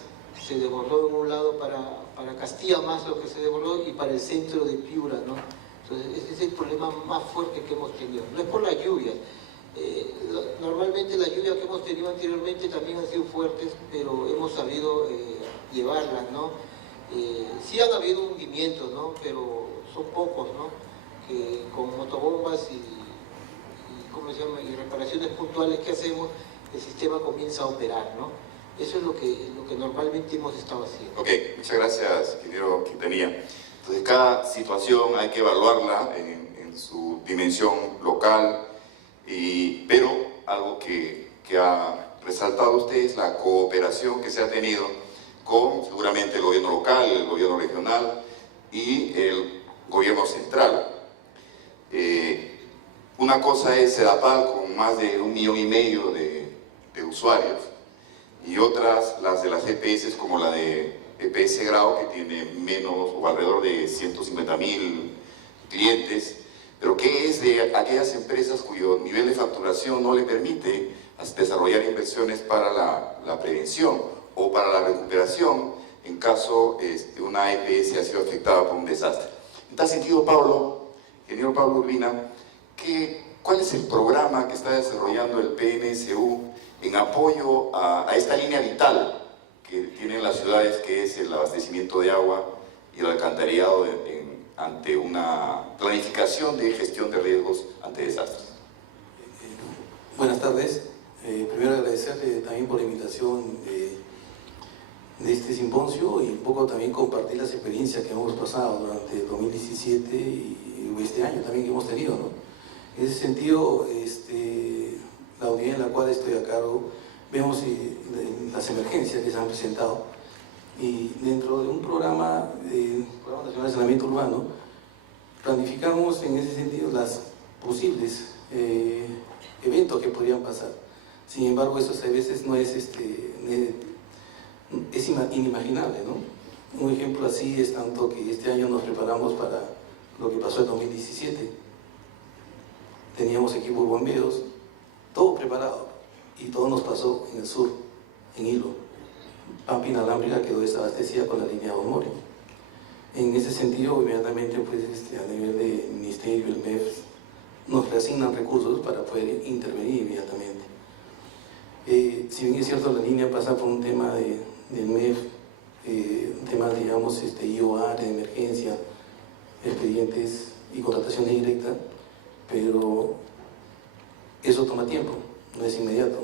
se desbordó en un lado para Castilla más lo que se desbordó y para el centro de Piura, ¿no? Entonces ese es el problema más fuerte que hemos tenido. No es por las lluvias. Normalmente las lluvias que hemos tenido anteriormente también han sido fuertes, pero hemos sabido llevarlas, ¿no? Sí han habido hundimientos, ¿no? Pero son pocos, ¿no? Que con motobombas ¿cómo se llama? Y reparaciones puntuales que hacemos, el sistema comienza a operar, ¿no? Eso es lo que normalmente hemos estado haciendo. Ok, muchas gracias, ingeniero Quintanilla. Entonces, cada situación hay que evaluarla en su dimensión local, pero algo que ha resaltado usted es la cooperación que se ha tenido con seguramente el gobierno local, el gobierno regional y el gobierno central. Una cosa es Sedapal con más de 1,5 millones de usuarios y otras las de las EPS como la de EPS Grau, que tiene menos o alrededor de 150.000 clientes. Pero ¿qué es de aquellas empresas cuyo nivel de facturación no le permite desarrollar inversiones para la prevención o para la recuperación en caso una EPS ha sido afectada por un desastre? En tal sentido, ingeniero Pablo Urbina, ¿cuál es el programa que está desarrollando el PNSU en apoyo a esta línea vital que tienen las ciudades, que es el abastecimiento de agua y el alcantarillado ante una planificación de gestión de riesgos ante desastres? Buenas tardes. Primero agradecerle también por la invitación de este simposio y un poco también compartir las experiencias que hemos pasado durante el 2017 y este año también que hemos tenido, ¿no? En ese sentido, la unidad en la cual estoy a cargo, vemos las emergencias que se han presentado y dentro de un programa nacional de saneamiento urbano, planificamos en ese sentido las posibles eventos que podrían pasar. Sin embargo, eso a veces no es, es inimaginable, ¿no? Un ejemplo así es tanto que este año nos preparamos para lo que pasó en 2017. Teníamos equipos bomberos, todo preparado, y todo nos pasó en el sur, en Hilo. Pampa Inalámbrica quedó desabastecida con la línea de Mori. En ese sentido, inmediatamente, pues, a nivel de Ministerio, el MEF, nos reasignan recursos para poder intervenir inmediatamente. Si bien es cierto, la línea pasa por un tema del MEF, un tema, digamos, IOA, de emergencia, expedientes y contratación directa, pero eso toma tiempo, no es inmediato.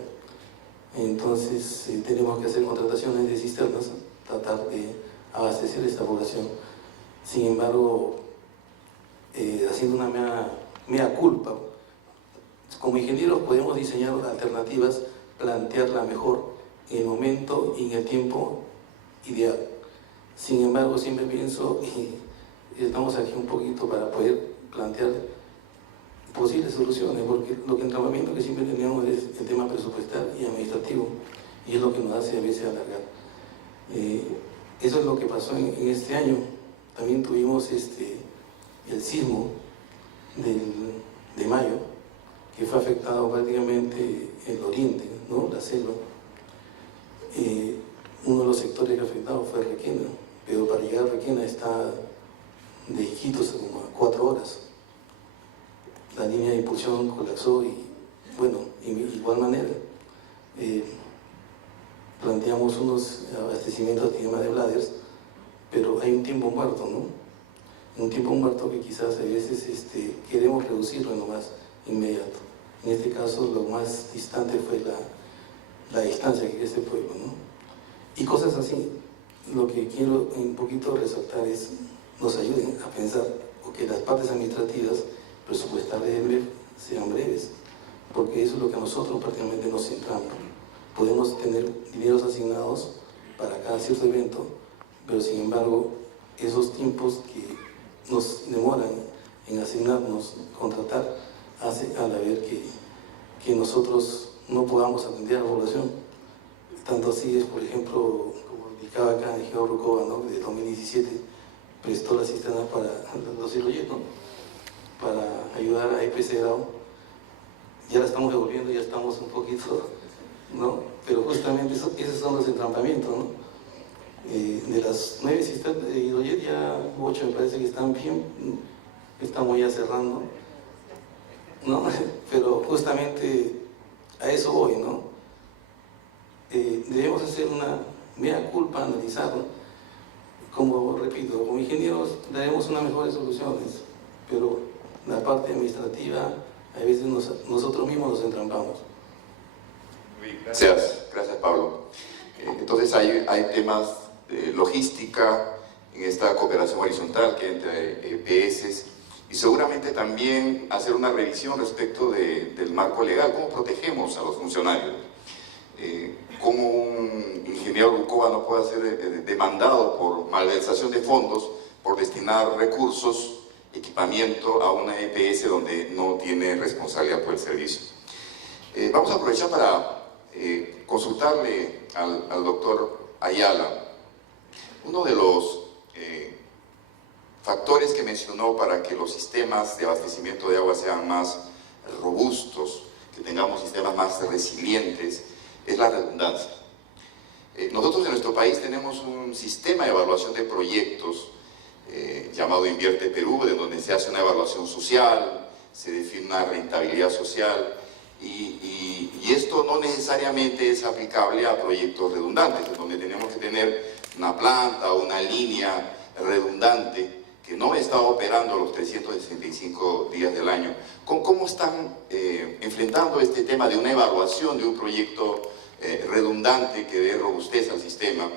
Entonces tenemos que hacer contrataciones de cisternas, tratar de abastecer esta población. Sin embargo, haciendo una mea culpa, como ingenieros podemos diseñar alternativas, plantearla mejor en el momento y en el tiempo ideal. Sin embargo, siempre pienso, y estamos aquí un poquito para poder plantear posibles soluciones, porque lo que entramamiento que siempre tenemos es el tema presupuestal y administrativo, y es lo que nos hace a veces alargar. Eso es lo que pasó en este año. También tuvimos el sismo de mayo, que fue afectado prácticamente el oriente, ¿no? La selva. Uno de los sectores que afectado fue Requena, pero para llegar a Requena está de Iquitos como a 4 horas. La línea de impulsión colapsó y, bueno, de igual manera, planteamos unos abastecimientos de tema de bladders, pero hay un tiempo muerto, ¿no? Un tiempo muerto que quizás a veces queremos reducirlo en lo más inmediato. En este caso, lo más distante fue la distancia que este pueblo, ¿no? Y cosas así. Lo que quiero un poquito resaltar es nos ayuden a pensar o que las partes administrativas presupuestarias del MEF sean breves, porque eso es lo que a nosotros prácticamente nos centramos. Podemos tener dineros asignados para cada cierto evento, pero sin embargo esos tiempos que nos demoran en asignarnos, contratar, hace al ver que nosotros no podamos atender a la población. Tanto así es, por ejemplo, como indicaba acá el ingeniero Rucova, ¿no? De 2017 prestó la cisterna para los Hiroyet, ¿no? Para ayudar a EPC Grau. Ya la estamos devolviendo, ya estamos un poquito, ¿no? Pero justamente esos son los entrampamientos, ¿no? De las 9 cisternas de Hidrojet, ya 8 me parece que están bien, estamos ya cerrando, ¿no? Pero justamente a eso voy, ¿no? Debemos hacer una mea culpa, analizarlo. Como repito, como ingenieros daremos unas mejores soluciones, pero la parte administrativa a veces nosotros mismos nos entrampamos. Gracias Pablo. Entonces hay temas de logística en esta cooperación horizontal que entre EPS y seguramente también hacer una revisión respecto del marco legal, cómo protegemos a los funcionarios, cómo un ingeniero Rucova no puede ser demandado por malversación de fondos por destinar recursos, equipamiento a una EPS donde no tiene responsabilidad por el servicio. Vamos a aprovechar para consultarle al doctor Ayala. Uno de los factores que mencionó para que los sistemas de abastecimiento de agua sean más robustos, que tengamos sistemas más resilientes, es la redundancia. Nosotros en nuestro país tenemos un sistema de evaluación de proyectos llamado Invierte Perú, de donde se hace una evaluación social, se define una rentabilidad social, y esto no necesariamente es aplicable a proyectos redundantes, en donde tenemos que tener una planta o una línea redundante que no está operando los 365 días del año. ¿Cómo están enfrentando este tema de una evaluación de un proyecto redundante que dé robustez al sistema?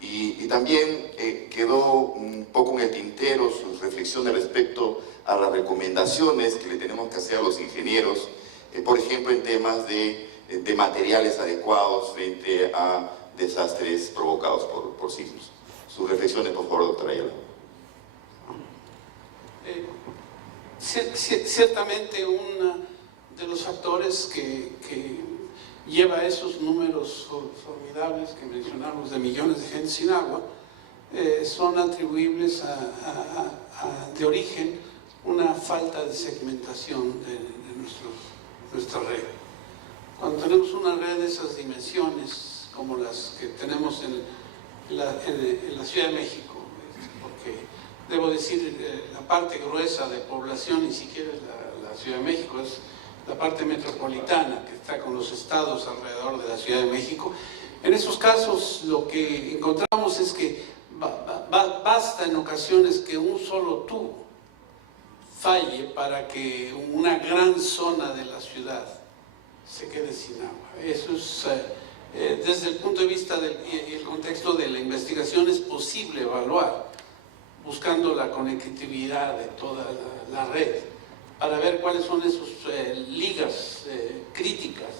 Y también quedó un poco en el tintero sus reflexiones respecto a las recomendaciones que le tenemos que hacer a los ingenieros, por ejemplo, en temas de materiales adecuados frente a desastres provocados por sismos. Sus reflexiones, por favor, doctora Ayala. Ciertamente uno de los factores que lleva a esos números formidables que mencionamos de millones de gente sin agua son atribuibles de origen una falta de segmentación de nuestra red. Cuando tenemos una red de esas dimensiones como las que tenemos en la Ciudad de México, porque debo decir, la parte gruesa de población ni siquiera es la Ciudad de México, es la parte metropolitana que está con los estados alrededor de la Ciudad de México. En esos casos lo que encontramos es que basta en ocasiones que un solo tubo falle para que una gran zona de la ciudad se quede sin agua. Eso es, desde el punto de vista y el contexto de la investigación, es posible evaluar, buscando la conectividad de toda la red, para ver cuáles son esas ligas críticas,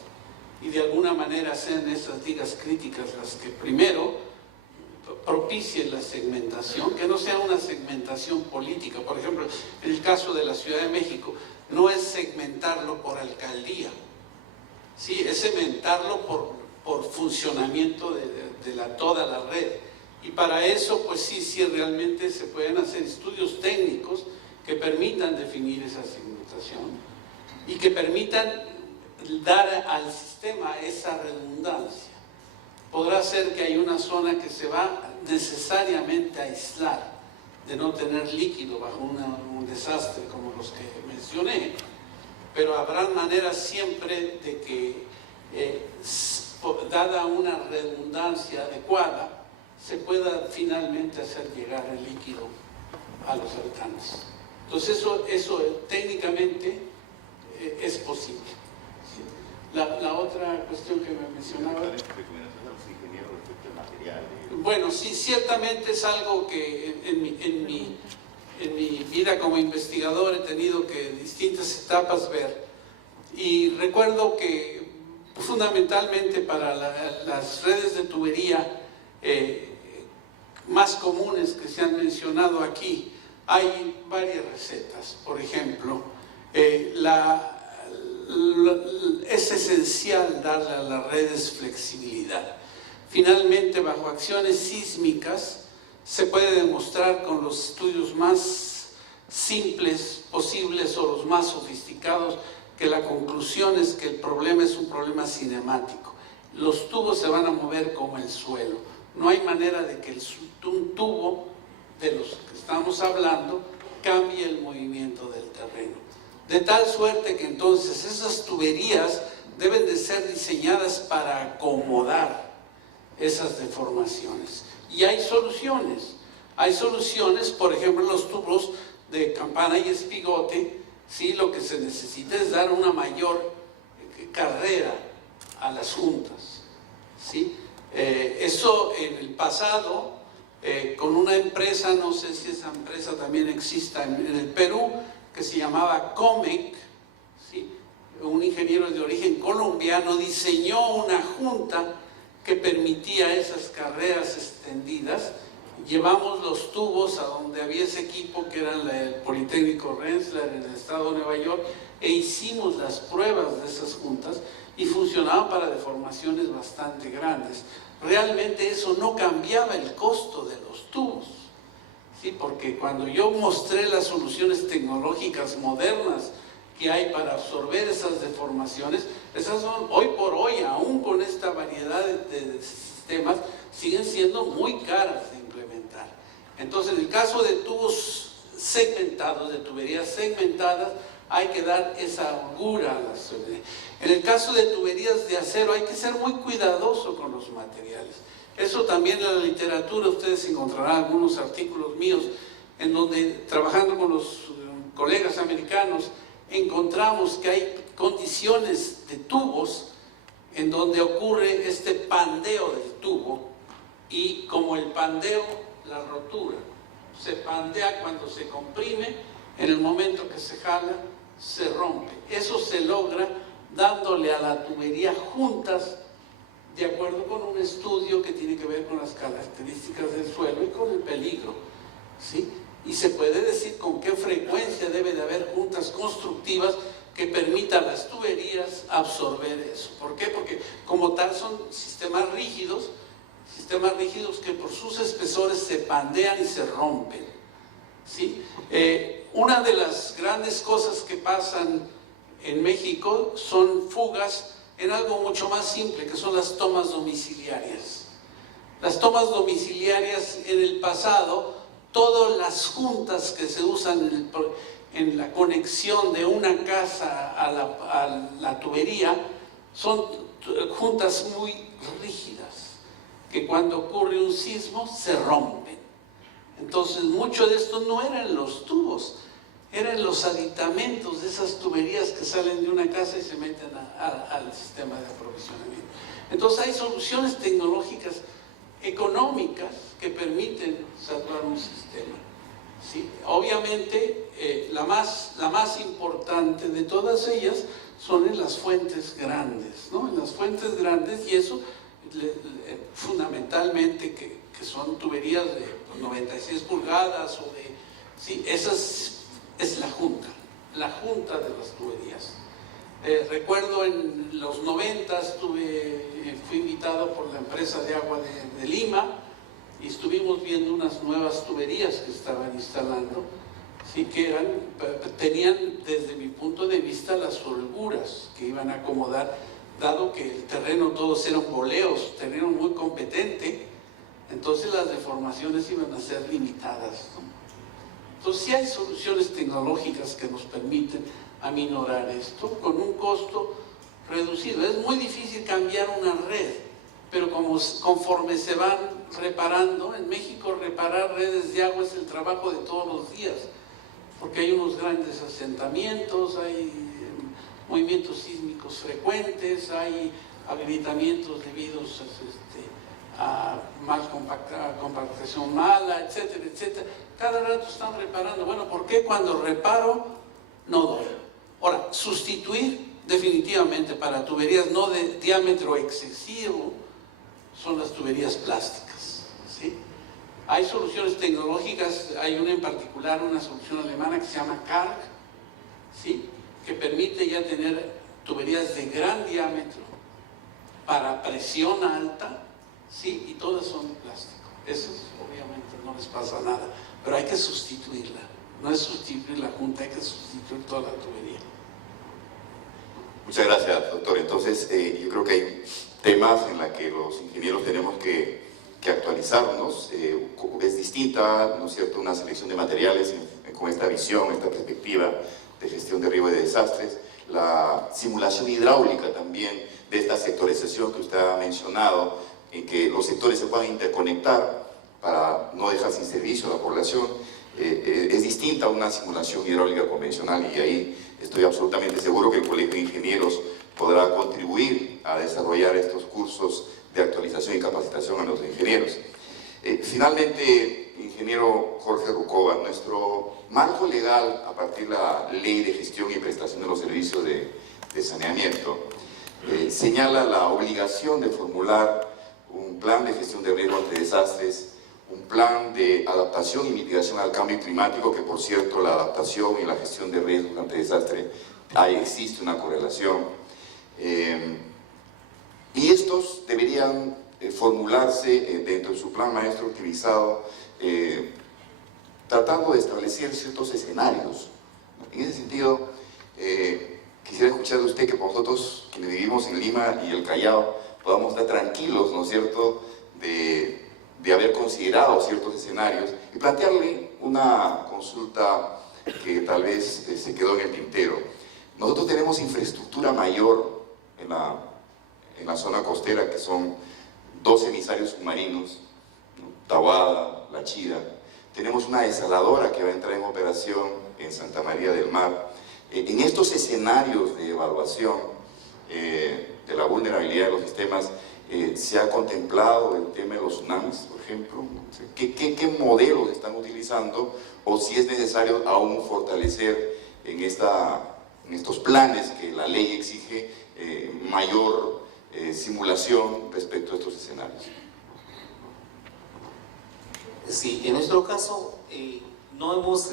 y de alguna manera sean esas ligas críticas las que primero propicien la segmentación, que no sea una segmentación política. Por ejemplo, en el caso de la Ciudad de México, no es segmentarlo por alcaldía, sí, es segmentarlo por funcionamiento de toda la red. Y para eso, pues sí, realmente se pueden hacer estudios técnicos que permitan definir esa segmentación y que permitan dar al sistema esa redundancia. Podrá ser que hay una zona que se va necesariamente a aislar de no tener líquido bajo un desastre como los que mencioné, pero habrá maneras siempre de que, dada una redundancia adecuada, se pueda finalmente hacer llegar el líquido a los habitantes. Entonces eso técnicamente es posible. La otra cuestión que me mencionaba. Bueno, sí, ciertamente es algo que en mi vida como investigador he tenido que distintas etapas ver. Y recuerdo que fundamentalmente para las redes de tubería más comunes que se han mencionado aquí, hay varias recetas. Por ejemplo, es esencial darle a las redes flexibilidad. Finalmente, bajo acciones sísmicas, se puede demostrar con los estudios más simples posibles o los más sofisticados que la conclusión es que el problema es un problema cinemático. Los tubos se van a mover como el suelo. No hay manera de que un tubo de los que estamos hablando cambie el movimiento del terreno. De tal suerte que entonces esas tuberías deben de ser diseñadas para acomodar esas deformaciones. Y hay soluciones. Hay soluciones, por ejemplo, los tubos de campana y espigote, ¿sí? Lo que se necesita es dar una mayor carrera a las juntas, ¿sí? Eso en el pasado, con una empresa, no sé si esa empresa también exista en el Perú, que se llamaba Comec, ¿sí? Un ingeniero de origen colombiano diseñó una junta que permitía esas carreras extendidas. Llevamos los tubos a donde había ese equipo que era el Politécnico Rensselaer en el estado de Nueva York e hicimos las pruebas de esas juntas y funcionaban para deformaciones bastante grandes. Realmente eso no cambiaba el costo de los tubos, ¿sí? Porque cuando yo mostré las soluciones tecnológicas modernas que hay para absorber esas deformaciones, esas son hoy por hoy, aún con esta variedad de sistemas, siguen siendo muy caras de implementar. Entonces, en el caso de tubos segmentados, de tuberías segmentadas, hay que dar esa holgura a las tuberías. En el caso de tuberías de acero, hay que ser muy cuidadoso con los materiales. Eso también en la literatura, ustedes encontrarán algunos artículos míos en donde, trabajando con los colegas americanos, encontramos que hay condiciones de tubos en donde ocurre este pandeo del tubo y como el pandeo, la rotura. Se pandea cuando se comprime, en el momento que se jala, se rompe. Eso se logra dándole a la tubería juntas de acuerdo con un estudio que tiene que ver con las características del suelo y con el peligro, ¿sí? Y se puede decir con qué frecuencia debe de haber juntas constructivas que permitan a las tuberías absorber eso. ¿Por qué? Porque como tal son sistemas rígidos que por sus espesores se pandean y se rompen, ¿sí? Una de las grandes cosas que pasan en México son fugas en algo mucho más simple, que son las tomas domiciliarias. Las tomas domiciliarias en el pasado, todas las juntas que se usan en la conexión de una casa a la tubería son juntas muy rígidas, que cuando ocurre un sismo se rompen. Entonces mucho de esto no eran los tubos, eran los aditamentos de esas tuberías que salen de una casa y se meten al sistema de aprovisionamiento. Entonces hay soluciones tecnológicas económicas que permiten saturar un sistema, ¿sí? Obviamente la más importante de todas ellas son en las fuentes grandes, ¿no? En las fuentes grandes, y eso fundamentalmente que son tuberías de 96 pulgadas o de... ¿sí? Esas es la junta de las tuberías. Recuerdo en los 90s fui invitado por la empresa de agua de Lima y estuvimos viendo unas nuevas tuberías que estaban instalando, ¿sí? Que tenían desde mi punto de vista las holguras que iban a acomodar, dado que el terreno todos eran boleos, terreno muy competente, entonces las deformaciones iban a ser limitadas, ¿no? Entonces sí hay soluciones tecnológicas que nos permiten aminorar esto con un costo reducido. Es muy difícil cambiar una red, pero conforme se van reparando, en México reparar redes de agua es el trabajo de todos los días, porque hay unos grandes asentamientos, hay movimientos sísmicos frecuentes, hay habilitamientos debidos a compactación mala, etcétera, etcétera. Cada rato están reparando. Bueno, ¿por qué cuando reparo no doy? Ahora, sustituir definitivamente para tuberías no de diámetro excesivo son las tuberías plásticas, ¿sí? Hay soluciones tecnológicas, hay una en particular, una solución alemana que se llama Karg, ¿sí?, que permite ya tener tuberías de gran diámetro para presión alta, ¿sí?, y todas son plástico. Eso obviamente no les pasa nada, pero hay que sustituirla. No es sustituir la junta, hay que sustituir toda la tubería. Muchas gracias, doctor. Entonces, yo creo que hay temas en los que los ingenieros tenemos que actualizarnos. Es distinta, ¿no es cierto?, una selección de materiales con esta visión, esta perspectiva de gestión de riesgo y de desastres. La simulación hidráulica también de esta sectorización que usted ha mencionado, en que los sectores se puedan interconectar para no dejar sin servicio a la población, es distinta a una simulación hidráulica convencional, y ahí estoy absolutamente seguro que el Colegio de Ingenieros podrá contribuir a desarrollar estos cursos de actualización y capacitación a los ingenieros. Finalmente, ingeniero Jorge Rucova, nuestro marco legal a partir de la Ley de Gestión y Prestación de los Servicios de Saneamiento señala la obligación de formular un plan de gestión de riesgo ante desastres, un plan de adaptación y mitigación al cambio climático, que por cierto la adaptación y la gestión de riesgos ante desastre, ahí existe una correlación, y estos deberían formularse dentro de su plan maestro utilizado, tratando de establecer ciertos escenarios. En ese sentido, quisiera escuchar de usted que nosotros, quienes vivimos en Lima y el Callao, podamos estar tranquilos, ¿no es cierto?, de haber considerado ciertos escenarios y plantearle una consulta que tal vez se quedó en el tintero. Nosotros tenemos infraestructura mayor en la zona costera, que son 2 emisarios submarinos, ¿no?, Tahuada, La Chira. Tenemos una desaladora que va a entrar en operación en Santa María del Mar. En estos escenarios de evaluación de la vulnerabilidad de los sistemas, ¿se ha contemplado el tema de los tsunamis, por ejemplo? ¿Qué modelos están utilizando? O si es necesario aún fortalecer en estos planes que la ley exige mayor simulación respecto a estos escenarios. Sí, en nuestro caso no hemos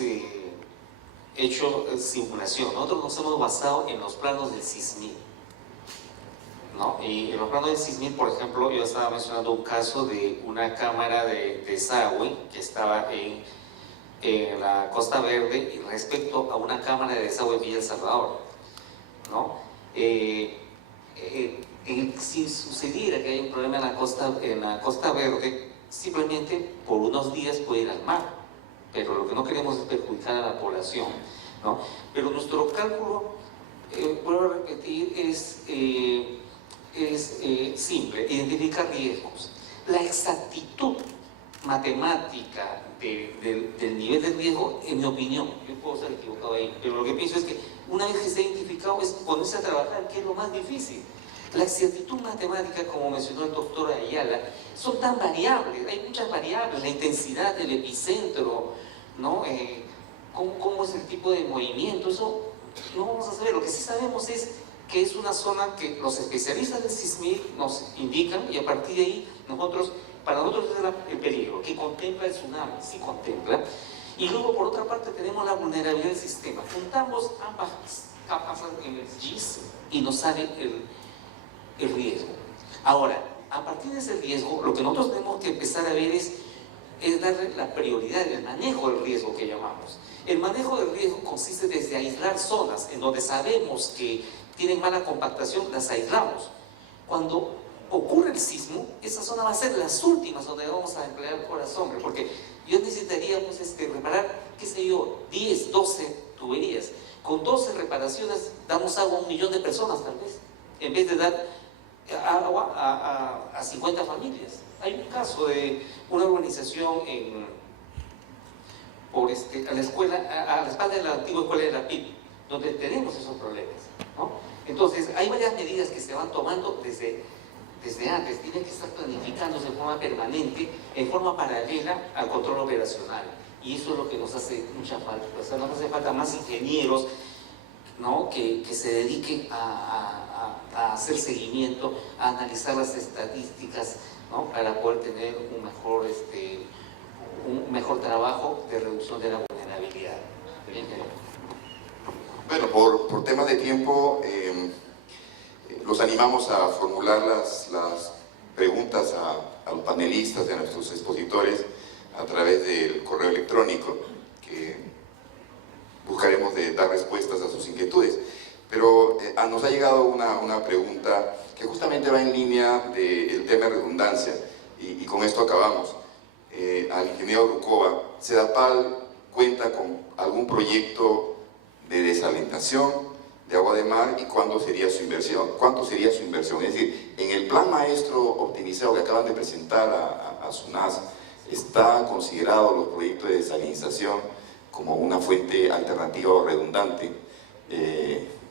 hecho simulación. Nosotros nos hemos basado en los planos del SISMID, ¿no? Y en los planos del SISMID, por ejemplo, yo estaba mencionando un caso de una cámara de desagüe que estaba en la Costa Verde y respecto a una cámara de desagüe en Villa El Salvador, ¿no? Si sucediera que hay un problema en la Costa Verde, simplemente por unos días puede ir al mar, pero lo que no queremos es perjudicar a la población, ¿no? Pero nuestro cálculo, vuelvo a repetir, es simple: identificar riesgos. La exactitud matemática del nivel de riesgo, en mi opinión, yo puedo estar equivocado ahí, pero lo que pienso es que una vez que se ha identificado es ponerse a trabajar, que es lo más difícil. La exactitud matemática, como mencionó el doctor Ayala, son tan variables, hay muchas variables, la intensidad del epicentro, ¿no? Cómo es el tipo de movimiento, eso no vamos a saber. Lo que sí sabemos es que es una zona que los especialistas del SISMID nos indican, y a partir de ahí para nosotros es el peligro, que contempla el tsunami, sí contempla. Y luego, por otra parte, tenemos la vulnerabilidad del sistema. Juntamos ambas capas en el GIS y nos sale el riesgo. Ahora, a partir de ese riesgo, lo que nosotros tenemos que empezar a ver es darle la prioridad, el manejo del riesgo que llamamos. El manejo del riesgo consiste desde aislar zonas en donde sabemos que tienen mala compactación, las aislamos. Cuando ocurre el sismo, esa zona va a ser las últimas donde vamos a emplear horas hombre, porque yo necesitaríamos reparar, qué sé yo, 10, 12 tuberías. Con 12 reparaciones damos agua a 1 millón de personas tal vez, en vez de dar agua a 50 familias. Hay un caso de una urbanización a la espalda de la antigua escuela de la PIB, donde tenemos esos problemas, ¿no? Entonces, hay varias medidas que se van tomando desde antes, tienen que estar planificándose de forma permanente, en forma paralela al control operacional. Y eso es lo que nos hace mucha falta. O sea, nos hace falta más ingenieros, ¿no? que se dediquen a hacer seguimiento, a analizar las estadísticas, ¿no? Para poder tener un mejor trabajo de reducción de la vulnerabilidad. Bien, bueno, por temas de tiempo, los animamos a formular las preguntas a los panelistas, a nuestros expositores, a través del correo electrónico, que buscaremos de dar respuestas a sus inquietudes. Pero nos ha llegado una pregunta que justamente va en línea del tema de redundancia, y con esto acabamos. Al ingeniero Rucova, ¿Sedapal cuenta con algún proyecto de desalentación de agua de mar, y cuándo sería su inversión? ¿Cuánto sería su inversión? Es decir, en el plan maestro optimizado que acaban de presentar a SUNAS, ¿está considerado los proyectos de desalinización como una fuente alternativa o redundante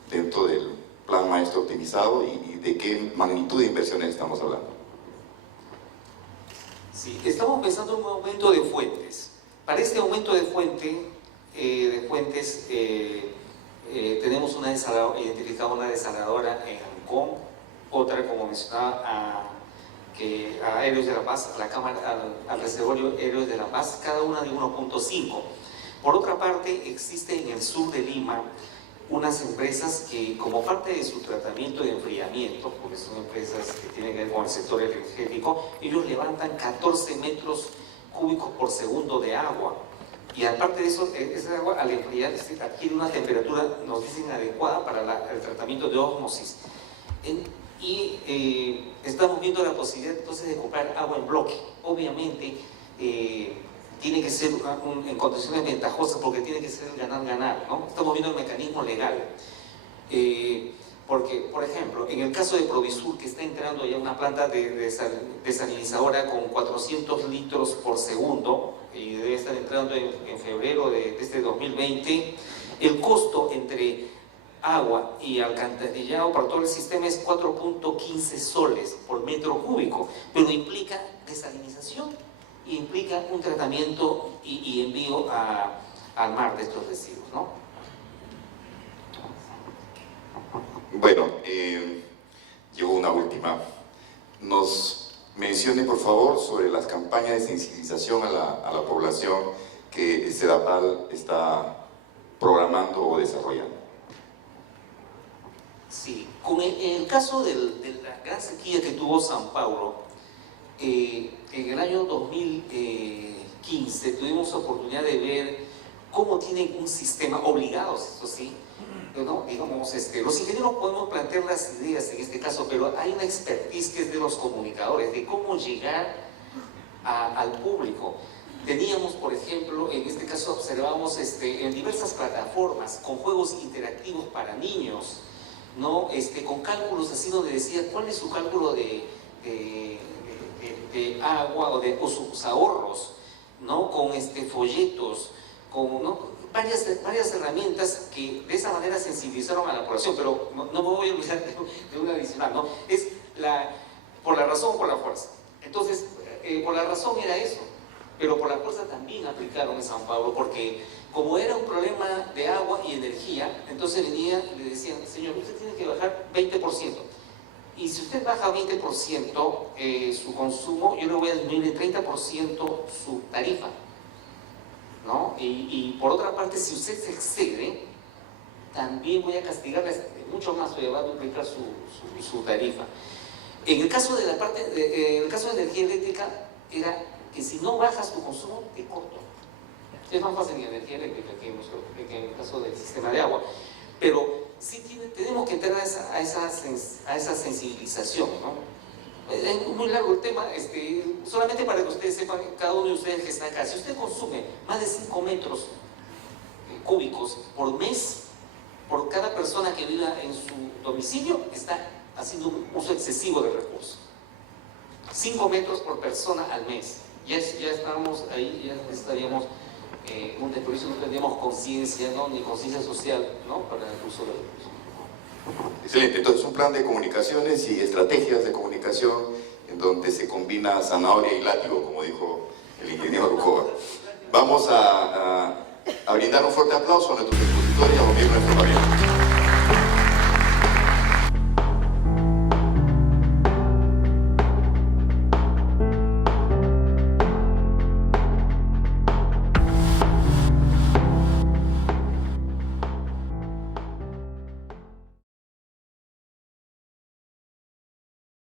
dentro del plan maestro optimizado, y de qué magnitud de inversiones estamos hablando? Sí, estamos pensando en un aumento de fuentes. Para este aumento de fuentes, tenemos identificada una desaladora en Ancón, otra, como mencionaba, a Héroes de la Paz, a la cámara, al reservorio Héroes de la Paz, cada una de 1.5. Por otra parte, existe en el sur de Lima unas empresas que, como parte de su tratamiento de enfriamiento, porque son empresas que tienen que ver con el sector energético, ellos levantan 14 metros cúbicos por segundo de agua. Y aparte de eso, esa agua al enfriar adquiere una temperatura, nos dicen, adecuada para el tratamiento de ósmosis. Estamos viendo la posibilidad entonces de comprar agua en bloque. Obviamente tiene que ser en condiciones ventajosas, porque tiene que ser ganar-ganar, ¿no? Estamos viendo el mecanismo legal. Porque, por ejemplo, en el caso de Provisur, que está entrando ya una planta desalinizadora con 400 litros por segundo, y debe estar entrando en febrero de este 2020, el costo entre agua y alcantarillado para todo el sistema es 4.15 soles por metro cúbico, pero implica desalinización, implica un tratamiento y envío al mar de estos residuos, ¿no? Bueno, llegó una última. Nos mencione, por favor, sobre las campañas de sensibilización a la población que Sedapal está programando o desarrollando. Sí, en el caso de la gran sequía que tuvo São Paulo, en el año 2015 tuvimos oportunidad de ver cómo tienen un sistema, obligados, eso sí, ¿no? Digamos, los ingenieros podemos plantear las ideas en este caso, pero hay una expertise que es de los comunicadores, de cómo llegar al público. Teníamos, por ejemplo, en este caso observamos en diversas plataformas con juegos interactivos para niños, ¿no? Con cálculos así, donde decía cuál es su cálculo de agua o sus ahorros, ¿no? Con folletos, con, ¿no? varias herramientas que de esa manera sensibilizaron a la población. Pero no me voy a olvidar de una adicional, ¿no? Es por la razón o por la fuerza. Entonces, por la razón era eso, pero por la fuerza también aplicaron en São Paulo, porque como era un problema de agua y energía, entonces le decían, señor, usted tiene que bajar 20%. Y si usted baja 20% su consumo, yo le voy a disminuir en 30% su tarifa, ¿no? Y por otra parte, si usted se excede, también voy a castigarle mucho más, voy a duplicar su tarifa. En el caso de el caso de energía eléctrica, era que si no bajas tu consumo, te corto. Es más fácil en energía eléctrica que en el caso del sistema de agua. Pero sí tenemos que entrar a esa sensibilización, ¿no? Es muy largo el tema, solamente para que ustedes sepan, cada uno de ustedes que está acá, si usted consume más de 5 metros cúbicos por mes, por cada persona que viva en su domicilio, está haciendo un uso excesivo de recursos. 5 metros por persona al mes. Ya estamos ahí, ya estaríamos Montes Mauricio no tenemos conciencia, ¿no? Ni conciencia social, ¿no? Para el uso del recurso. Excelente, entonces un plan de comunicaciones y estrategias de comunicación en donde se combina zanahoria y látigo, como dijo el ingeniero Rucoba. Vamos a brindar un fuerte aplauso a nuestros expositores y a los miembros de nuestro gabinete.